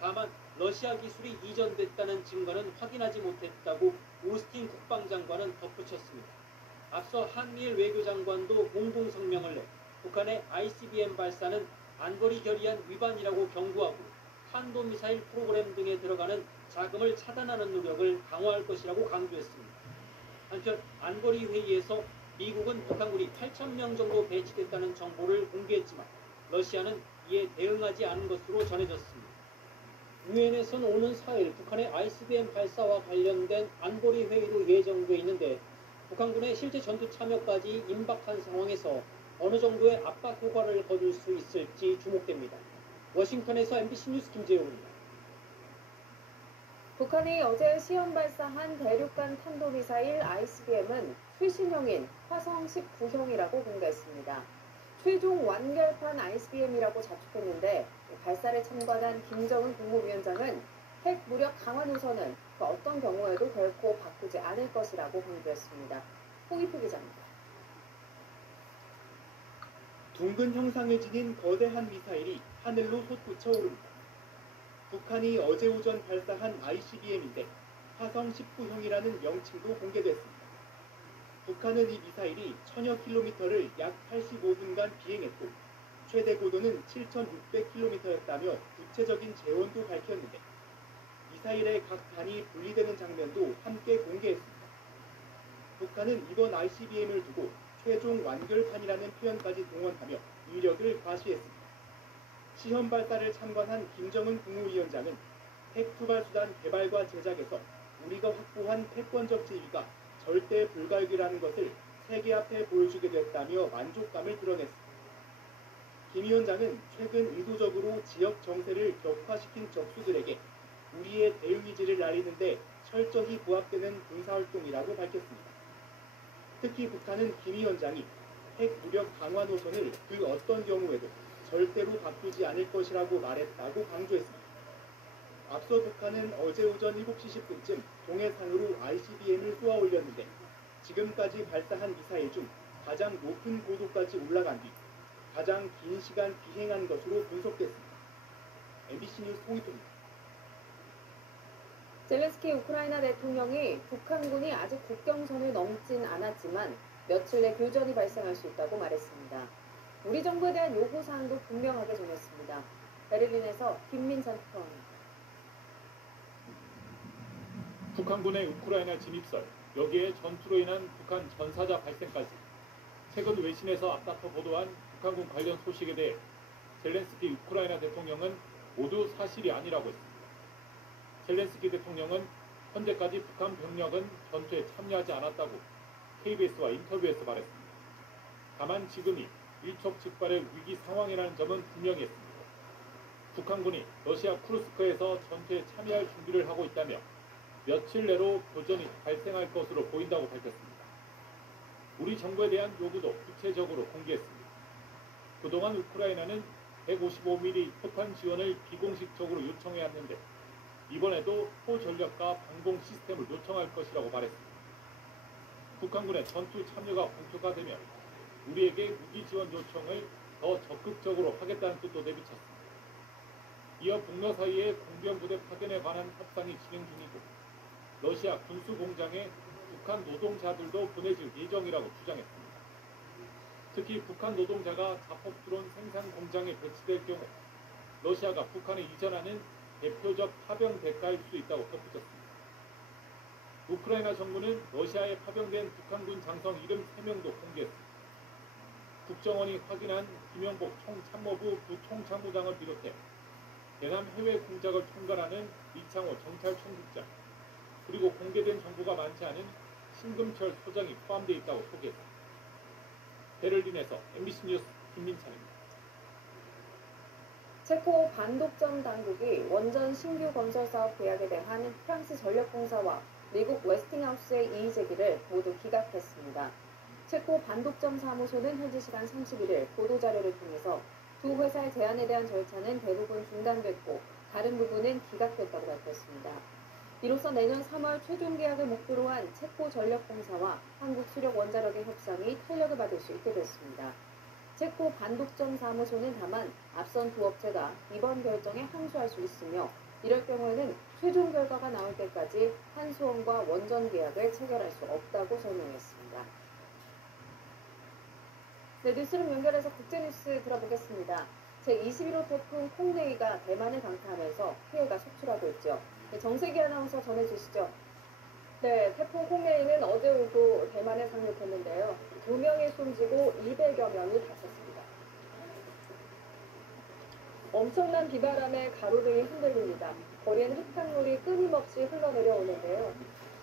다만 러시아 기술이 이전됐다는 증거는 확인하지 못했다고 오스틴 국방장관은 덧붙였습니다. 앞서 한미일 외교장관도 공동 성명을 내 북한의 ICBM 발사는 안보리 결의안 위반이라고 경고하고 탄도미사일 프로그램 등에 들어가는 자금을 차단하는 노력을 강화할 것이라고 강조했습니다. 한편 안보리 회의에서 미국은 북한군이 8,000명 정도 배치됐다는 정보를 공개했지만 러시아는 이에 대응하지 않은 것으로 전해졌습니다. 유엔에서는 오는 4일 북한의 ICBM 발사와 관련된 안보리 회의도 예정돼 있는데 북한군의 실제 전투 참여까지 임박한 상황에서 어느 정도의 압박 효과를 거둘 수 있을지 주목됩니다. 워싱턴에서 MBC 뉴스 김재용입니다. 북한이 어제 시험 발사한 대륙간 탄도미사일 ICBM은 최신형인 화성 19형이라고 공개했습니다. 최종 완결판 ICBM이라고 자축했는데 발사를 참관한 김정은 국무위원장은 핵 무력 강화 노선은 그 어떤 경우에도 결코 바꾸지 않을 것이라고 강조했습니다. 홍익표 기자입니다. 둥근 형상을 지닌 거대한 미사일이 하늘로 솟구쳐 오릅니다. 북한이 어제 오전 발사한 ICBM인데 화성 19형이라는 명칭도 공개됐습니다. 북한은 이 미사일이 1000여 킬로미터를 약 85분간 비행했고 최대 고도는 7,600km였다며 구체적인 재원도 밝혔는데 미사일의 각 단이 분리되는 장면도 함께 공개했습니다. 북한은 이번 ICBM을 두고 최종 완결판이라는 표현까지 동원하며 위력을 과시했습니다. 시험 발사를 참관한 김정은 국무위원장은 핵 투발 수단 개발과 제작에서 우리가 확보한 패권적 지위가 절대 불가역이라는 것을 세계 앞에 보여주게 됐다며 만족감을 드러냈습니다. 김 위원장은 최근 의도적으로 지역 정세를 격화시킨 적수들에게 우리의 대응 의지를 알리는데 철저히 부합되는 군사활동이라고 밝혔습니다. 특히 북한은 김 위원장이 핵 무력 강화 노선을 그 어떤 경우에도 절대로 바꾸지 않을 것이라고 말했다고 강조했습니다. 앞서 북한은 어제 오전 7시 10분쯤 동해상으로 ICBM을 쏘아 올렸는데 지금까지 발사한 미사일 중 가장 높은 고도까지 올라간 뒤 가장 긴 시간 비행한 것으로 분석됐습니다. MBC 뉴스 홍익표입니다. 젤렌스키 우크라이나 대통령이 북한군이 아직 국경선을 넘진 않았지만 며칠 내 교전이 발생할 수 있다고 말했습니다. 우리 정부에 대한 요구사항도 분명하게 전했습니다. 베를린에서 김민찬 특파원입니다. 북한군의 우크라이나 진입설, 여기에 전투로 인한 북한 전사자 발생까지 최근 외신에서 앞다퉈 보도한 북한군 관련 소식에 대해 젤렌스키 우크라이나 대통령은 모두 사실이 아니라고 했습니다. 젤렌스키 대통령은 현재까지 북한 병력은 전투에 참여하지 않았다고 KBS와 인터뷰에서 말했습니다. 다만 지금이 일촉즉발의 위기 상황이라는 점은 분명히 했습니다. 북한군이 러시아 쿠르스크에서 전투에 참여할 준비를 하고 있다며 며칠 내로 교전이 발생할 것으로 보인다고 밝혔습니다. 우리 정부에 대한 요구도 구체적으로 공개했습니다. 그동안 우크라이나는 155mm 포탄 지원을 비공식적으로 요청해왔는데 이번에도 포전력과 방공 시스템을 요청할 것이라고 말했습니다. 북한군의 전투 참여가 본격화되면 우리에게 무기 지원 요청을 더 적극적으로 하겠다는 뜻도 내비쳤습니다. 이어 북러 사이의 공병부대 파견에 관한 협상이 진행 중이고 러시아 군수 공장에 북한 노동자들도 보내질 예정이라고 주장했습니다. 특히 북한 노동자가 자폭 드론 생산 공장에 배치될 경우 러시아가 북한에 이전하는 대표적 파병 대가일 수 있다고 덧붙였습니다. 우크라이나 정부는 러시아에 파병된 북한군 장성 73명도 공개했습니다. 국정원이 확인한 김영복 총참모부 부총참모장을 비롯해 대남 해외 공작을 총괄하는 이창호 정찰총국장 그리고 공개된 정보가 많지 않은 신금철 소장이 포함되어 있다고 소개했습니다. 베를린에서 MBC 뉴스 김민찬입니다. 체코 반독점 당국이 원전 신규 건설 사업 계약에 대한 프랑스 전력공사와 미국 웨스팅하우스의 이의 제기를 모두 기각했습니다. 체코 반독점 사무소는 현지 시간 31일 보도자료를 통해서 두 회사의 제안에 대한 절차는 대부분 중단됐고 다른 부분은 기각됐다고 밝혔습니다. 이로써 내년 3월 최종 계약을 목표로 한 체코 전력공사와 한국수력원자력의 협상이 탄력을 받을 수 있게 됐습니다. 체코 반독점 사무소는 다만 앞선 두 업체가 이번 결정에 항소할 수 있으며 이럴 경우에는 최종 결과가 나올 때까지 한수원과 원전 계약을 체결할 수 없다고 설명했습니다. 네, 뉴스룸 연결해서 국제뉴스 들어보겠습니다. 제21호 태풍 콩레이가 대만을 강타하면서 피해가 속출하고 있죠. 네, 정세기 아나운서 전해주시죠. 네, 태풍 콩레이는 어제 오후 대만에 상륙했는데요. 2명이 숨지고 200여 명이 다쳤습니다. 엄청난 비바람에 가로등이 흔들립니다. 거리엔 흙탕물이 끊임없이 흘러내려오는데요.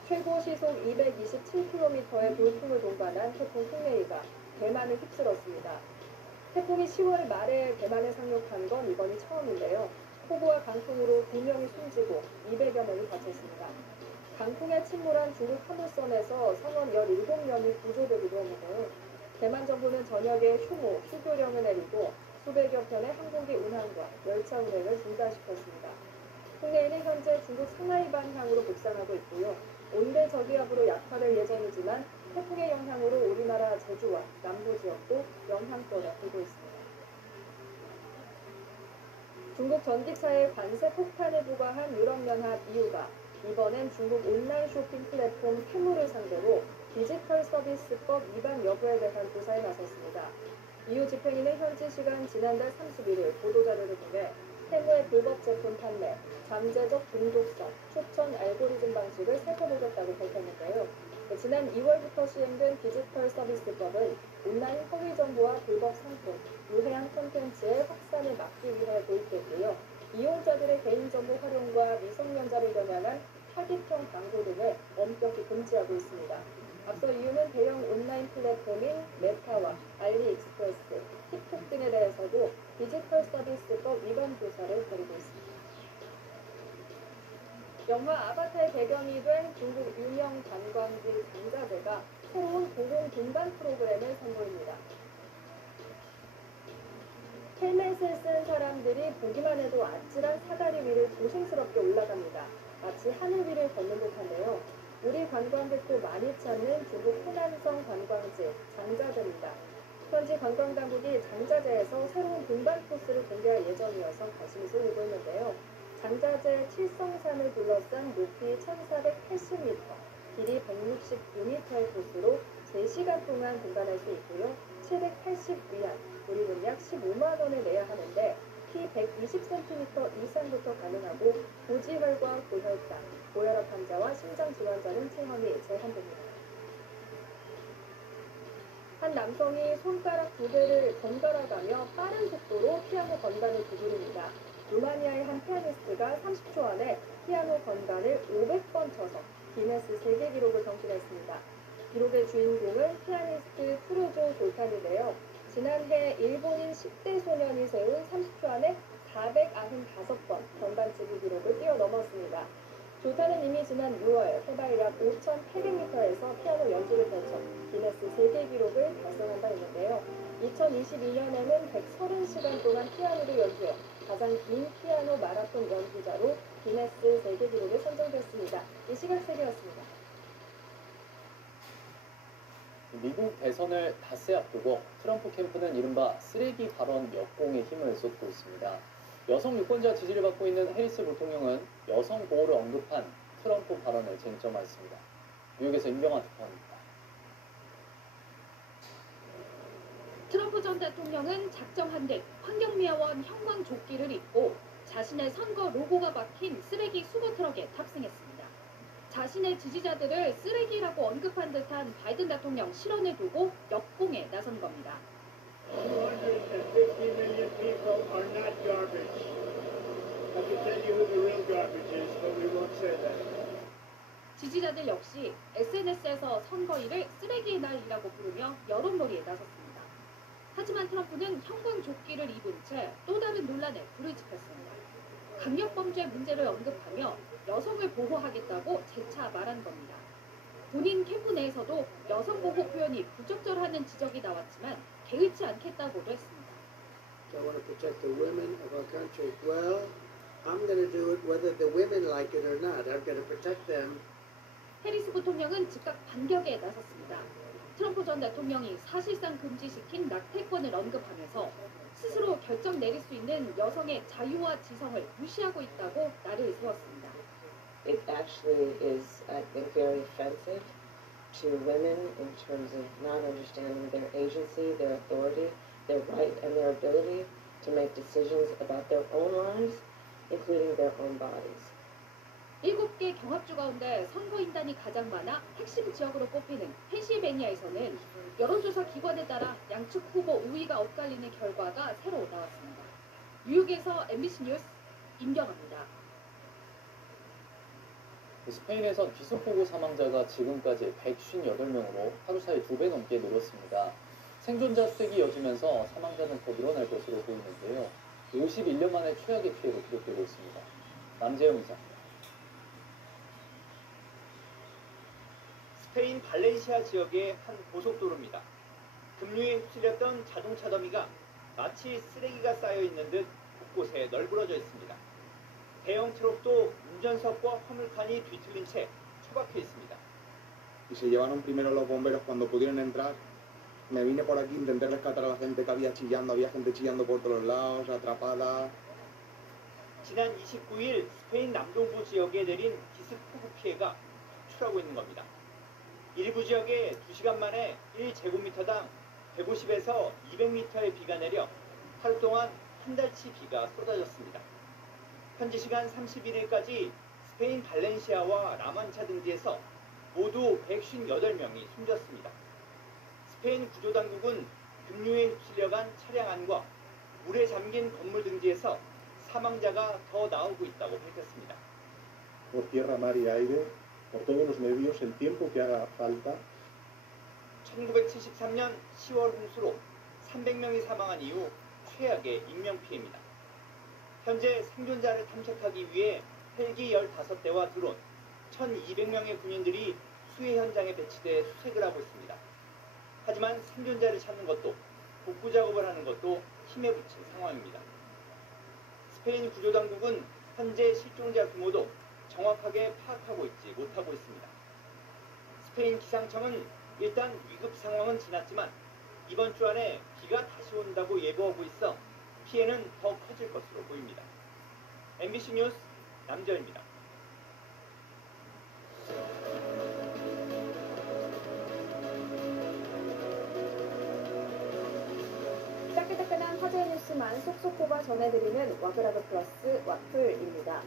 최고 시속 227km의 돌풍을 동반한 태풍 콩레이가 대만을 휩쓸었습니다. 태풍이 10월 말에 대만에 상륙한 건 이번이 처음인데요. 폭우와 강풍으로 2명이 숨지고 200여 명이 다쳤습니다. 강풍에 침몰한 중국 화물선에서 상원 17명이 구조되기도 했는데요. 대만 정부는 저녁에 휴무, 휴교령을 내리고 수백여 편의 항공기 운항과 열차 운행을 중단시켰습니다. 콩레이는 현재 중국 상하이 방향으로 북상하고 있고요. 온대 저기압으로 약화될 예정이지만 태풍의 영향으로 우리나라 제주와 남부 지역도 영향권에 들고 있습니다. 중국 전기차에 관세 폭탄을 부과한 유럽연합 EU가 이번엔 중국 온라인 쇼핑 플랫폼 테무를 상대로 디지털 서비스법 위반 여부에 대한 조사에 나섰습니다. EU 집행위는 현지 시간 지난달 31일 보도자료를 통해 테무의 불법 제품 판매, 잠재적 중독성, 추천 알고리즘 방식을 살펴보겠다고 밝혔는데요. 지난 2월부터 시행된 디지털 서비스법은 온라인 허위 정보와 불법 상품, 유해한 콘텐츠의 확산을 막기 위해 도입됐고요. 이용자들의 개인정보 활용과 미성년자를 겨냥한 사기성 광고 등을 엄격히 금지하고 있습니다. 앞서 EU는 대형 온라인 플랫폼인 메타와 알리익스프레스, 틱톡 등에 대해서도 디지털 서비스법 위반 조사를 벌이고 있습니다. 영화 아바타의 배경이 된 중국 유명 관광지 장자제가 새로운 공공 등반 프로그램을 선보입니다. 헬멧을 쓴 사람들이 보기만 해도 아찔한 사다리 위를 조심스럽게 올라갑니다. 마치 하늘 위를 걷는 듯한데요. 우리 관광객도 많이 찾는 중국 호난성 관광지 장자제입니다. 현지 관광당국이 장자제에서 새로운 등반 코스를 공개할 예정이어서 관심이 쏠리고 있는데요. 장자재 칠성산을 둘러싼 높이 1480m, 길이 169m의 코스로 3시간 동안 등반할 수 있고요. 780위안, 우리는 약 15만 원을 내야 하는데 키 120cm 이상부터 가능하고 고지혈과 고혈당, 고혈압 환자와 심장 질환자는 체험이 제한됩니다. 한 남성이 손가락 2개를 번갈아 가며 빠른 속도로 피아노 건반을 두드립니다. 루마니아의 한 피아니스트가 30초 안에 피아노 건반을 500번 쳐서 기네스 세계 기록을 경신했습니다. 기록의 주인공은 피아니스트 푸르조 졸탄인데요. 지난해 일본인 10대 소년이 세운 30초 안에 495번 건반치기 기록을 뛰어넘었습니다. 조탄은 이미 지난 6월 해발 약 5,800m에서 피아노 연주를 펼쳐 기네스 세계 기록을 달성한 바 있는데요. 2022년에는 130시간 동안 피아노를 연주해 가장 긴 피아노 마라톤 연주자로 기네스 세계 기록에 선정됐습니다. 이 시각세계였습니다. 미국 대선을 닷새 앞두고 트럼프 캠프는 이른바 쓰레기 발언 역공에 힘을 쏟고 있습니다. 여성 유권자 지지를 받고 있는 해리스 부통령은 여성 보호를 언급한 트럼프 발언을 쟁점화했습니다. 뉴욕에서 임경환 특파원입니다. 트럼프 전 대통령은 작정한 듯 환경미화원 형광조끼를 입고 자신의 선거 로고가 박힌 쓰레기 수거 트럭에 탑승했습니다. 자신의 지지자들을 쓰레기라고 언급한 듯한 바이든 대통령 실언을 두고 역공에 나선 겁니다. 250 million people are not garbage. I can tell you who the real garbage is, but we won't say that. 지지자들 역시 SNS에서 선거일을 쓰레기의 날이라고 부르며 여론몰이에 나섰습니다. 하지만 트럼프는 형광조끼를 입은 채 또 다른 논란에 불을 지폈습니다. 강력범죄 문제를 언급하며 여성을 보호하겠다고 재차 말한 겁니다. 본인 캠프 내에서도 여성 보호 표현이 부적절하다는 지적이 나왔지만 게을지 않겠다고도 했습니다. I want to protect the women of our country. Well, I'm going to do it whether the women like it or not. I'm going to protect them. 해리스 부통령은 즉각 반격에 나섰습니다. 트럼프 전 대통령이 사실상 금지시킨 낙태권을 언급하면서 스스로 결정 내릴 수 있는 여성의 자유와 지성을 무시하고 있다고 날을 세웠습니다. It actually is, I think, very offensive to women in terms of not understanding their agency, their authority, their right and their ability to make decisions about their own lives, including their own bodies. 7개 경합주 가운데 선거인단이 가장 많아 핵심 지역으로 꼽히는 펜실베니아에서는 여론조사 기관에 따라 양측 후보 우위가 엇갈리는 결과가 새로 나왔습니다. 뉴욕에서 MBC 뉴스 임경아입니다. 스페인에선 기습보고 사망자가 지금까지 158명으로 하루 사이 2배 넘게 늘었습니다. 생존자 수색이 이어지면서 사망자는 더 늘어날 것으로 보이는데요. 51년 만에 최악의 피해로 기록되고 있습니다. 남재영 기자입니다. 스페인 발렌시아 지역의 한 고속도로입니다. 급류에 휩쓸렸던 자동차 더미가 마치 쓰레기가 쌓여있는 듯 곳곳에 널브러져 있습니다. 대형 트럭도 운전석과 화물칸이 뒤틀린 채 처박혀 있습니다. Y se llevaron primero los bomberos cuando pudieron entrar. Me vine por aquí, intenté rescatar a la gente que había gente chillando por todos lados, atrapada. 지난 29일 스페인 남동부 지역에 내린 기습폭우 피해가 속출하고 있는 겁니다. 일부 지역에 2시간 만에 1제곱미터당 150에서 200m의 비가 내려 하루 동안 한 달치 비가 쏟아졌습니다. 현지 시간 31일까지 스페인 발렌시아와 라만차 등지에서 모두 158명이 숨졌습니다. 스페인 구조당국은 급류에 휩쓸려간 차량 안과 물에 잠긴 건물 등지에서 사망자가 더 나오고 있다고 밝혔습니다. Por tierra, mar y aire, por todos los medios, el tiempo que haga falta. 1973년 10월 홍수로 300명이 사망한 이후 최악의 인명피해입니다. 현재 생존자를 탐색하기 위해 헬기 15대와 드론 1,200명의 군인들이 수해 현장에 배치돼 수색을 하고 있습니다. 하지만 생존자를 찾는 것도 복구 작업을 하는 것도 힘에 부친 상황입니다. 스페인 구조당국은 현재 실종자 규모도 정확하게 파악하고 있지 못하고 있습니다. 스페인 기상청은 일단 위급 상황은 지났지만 이번 주 안에 비가 다시 온다고 예보하고 있어 피해는 더 커질 것으로 보입니다. MBC 뉴스 남절입니다. 따끈따끈한 화제 뉴스만 쏙쏙 뽑아 전해드리는 와그라브 플러스 와플입니다.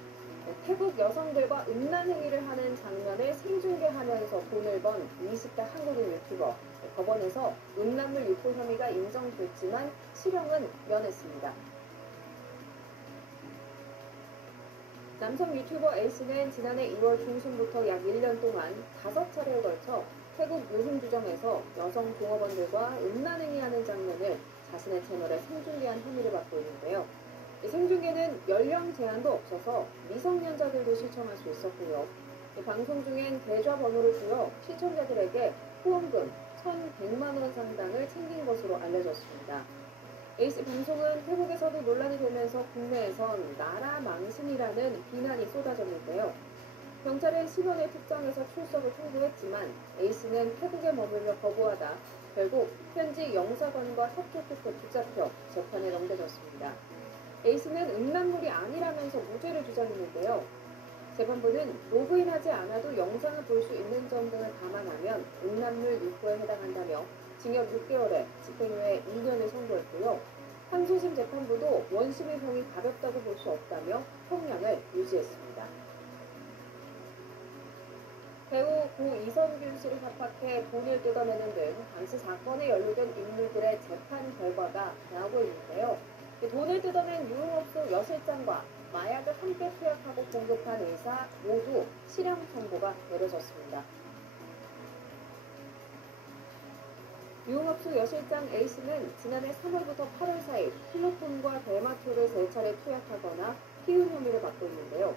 태국 여성들과 음란 행위를 하는 장면을 생중계하면서 돈을 번 20대 한국인 유튜버. 법원에서 음란물 유포 혐의가 인정됐지만 실형은 면했습니다. 남성 유튜버 A씨는 지난해 2월 중순부터 약 1년 동안 5차례에 걸쳐 태국 노흥주점에서 여성 종업원들과 음란행위하는 장면을 자신의 채널에 생중계한 혐의를 받고 있는데요. 이 생중계는 연령 제한도 없어서 미성년자들도 시청할 수 있었고요. 방송 중엔 계좌번호를 주어 시청자들에게 후원금 1,100만 원 상당을 챙긴 것으로 알려졌습니다. A씨 방송은 태국에서도 논란이 되면서 국내에선 나라 망신이라는 비난이 쏟아졌는데요. 경찰은 신원을 특정해서 출석을 통보했지만 A씨는 태국에 머물며 거부하다 결국 현지 영사관과 협조 끝에 붙잡혀 재판에 넘겨졌습니다. A씨는 음란물이 아니라면서 무죄를 주장했는데요. 재판부는 로그인하지 않아도 영상을 볼 수 있는 점 등을 감안하면 음란물 유포에 해당한다며 징역 6개월에 집행유예 2년을 선고했고요. 항소심 재판부도 원심의 형이 가볍다고 볼 수 없다며 형량을 유지했습니다. 배우 고 이선균 씨를 협박해 돈을 뜯어내는 등 당시 사건에 연루된 인물들의 재판 결과가 나오고 있는데요. 돈을 뜯어낸 유흥업소 여실장과 마약을 함께 투약하고 공급한 의사 모두 실형 선고가 내려졌습니다. 유흥업소 여실장 A씨는 지난해 3월부터 8월 사이 필로폰과 대마초를 3차례 투약하거나 피운 혐의를 받고 있는데요.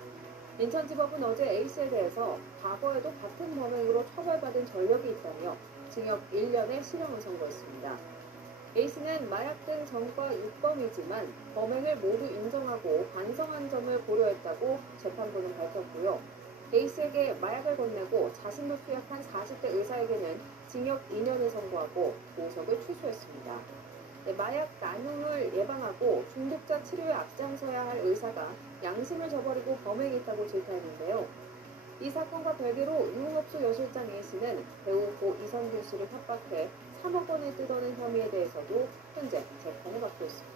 인천지법은 어제 A씨에 대해서 과거에도 같은 범행으로 처벌받은 전력이 있다며 징역 1년의 실형을 선고했습니다. A씨는 마약 등 전과 6범이지만 범행을 모두 인정하고 반성한 점을 고려했다고 재판부는 밝혔고요. A씨에게 마약을 건네고 자신도 투약한 40대 의사에게는 징역 2년을 선고하고 보석을 취소했습니다. 마약 난용을 예방하고 중독자 치료에 앞장서야 할 의사가 양심을 저버리고 범행했다고 질타했는데요. 이 사건과 별개로 유흥업소 여실장 A씨는 배우 고 이선균 씨를 협박해 3억 원을 뜯어낸 혐의에 대해서도 현재 재판을 받고 있습니다.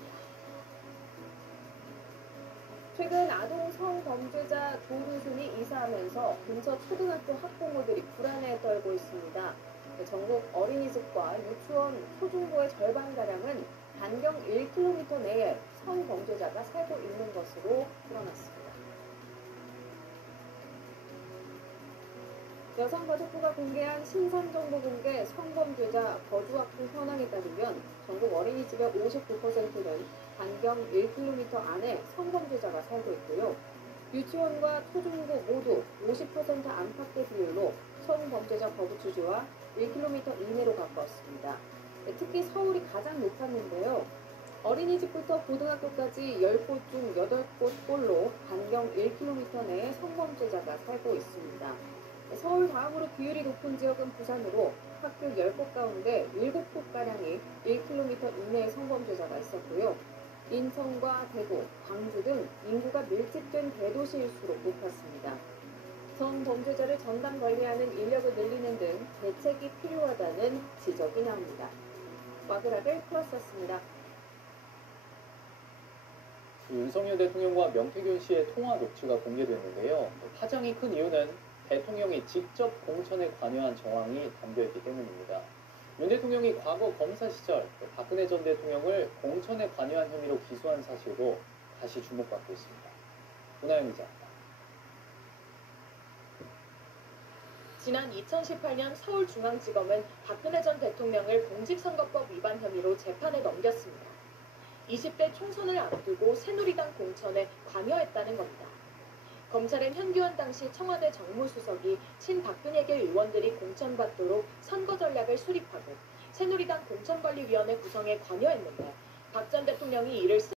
최근 아동 성범죄자 조루순이 이사하면서 근처 초등학교 학부모들이 불안에 떨고 있습니다. 전국 어린이집과 유치원, 초중고의 절반가량은 반경 1km 내에 성범죄자가 살고 있는 것으로 드러났습니다. 여성가족부가 공개한 신상정보 공개 성범죄자 거주학교 현황에 따르면 전국 어린이집의 59%는 반경 1km 안에 성범죄자가 살고 있고요. 유치원과 초중고 모두 50% 안팎의 비율로 성범죄자 거부 추지와 1km 이내로 가까웠습니다. 특히 서울이 가장 높았는데요. 어린이집부터 고등학교까지 10곳 중 8곳꼴로 반경 1km 내에 성범죄자가 살고 있습니다. 서울 다음으로 비율이 높은 지역은 부산으로 학교 10곳 가운데 7곳가량이 1km 이내의 성범죄자가 있었고요. 인천과 대구, 광주 등 인구가 밀집된 대도시일수록 높았습니다. 성범죄자를 전담 관리하는 인력을 늘리는 등 대책이 필요하다는 지적이 나옵니다. 와그라벨 플러스였습니다. 윤석열 대통령과 명태균 씨의 통화 녹취가 공개됐는데요. 파장이 큰 이유는 대통령이 직접 공천에 관여한 정황이 담겨있기 때문입니다. 윤 대통령이 과거 검사 시절 박근혜 전 대통령을 공천에 관여한 혐의로 기소한 사실도 다시 주목받고 있습니다. 문하영 기자입니다. 지난 2018년 서울중앙지검은 박근혜 전 대통령을 공직선거법 위반 혐의로 재판에 넘겼습니다. 20대 총선을 앞두고 새누리당 공천에 관여했다는 겁니다. 검찰은 현기원 당시 청와대 정무수석이 친박근혜계 의원들이 공천받도록 선거 전략을 수립하고 새누리당 공천관리위원회 구성에 관여했는데 박 전 대통령이 이를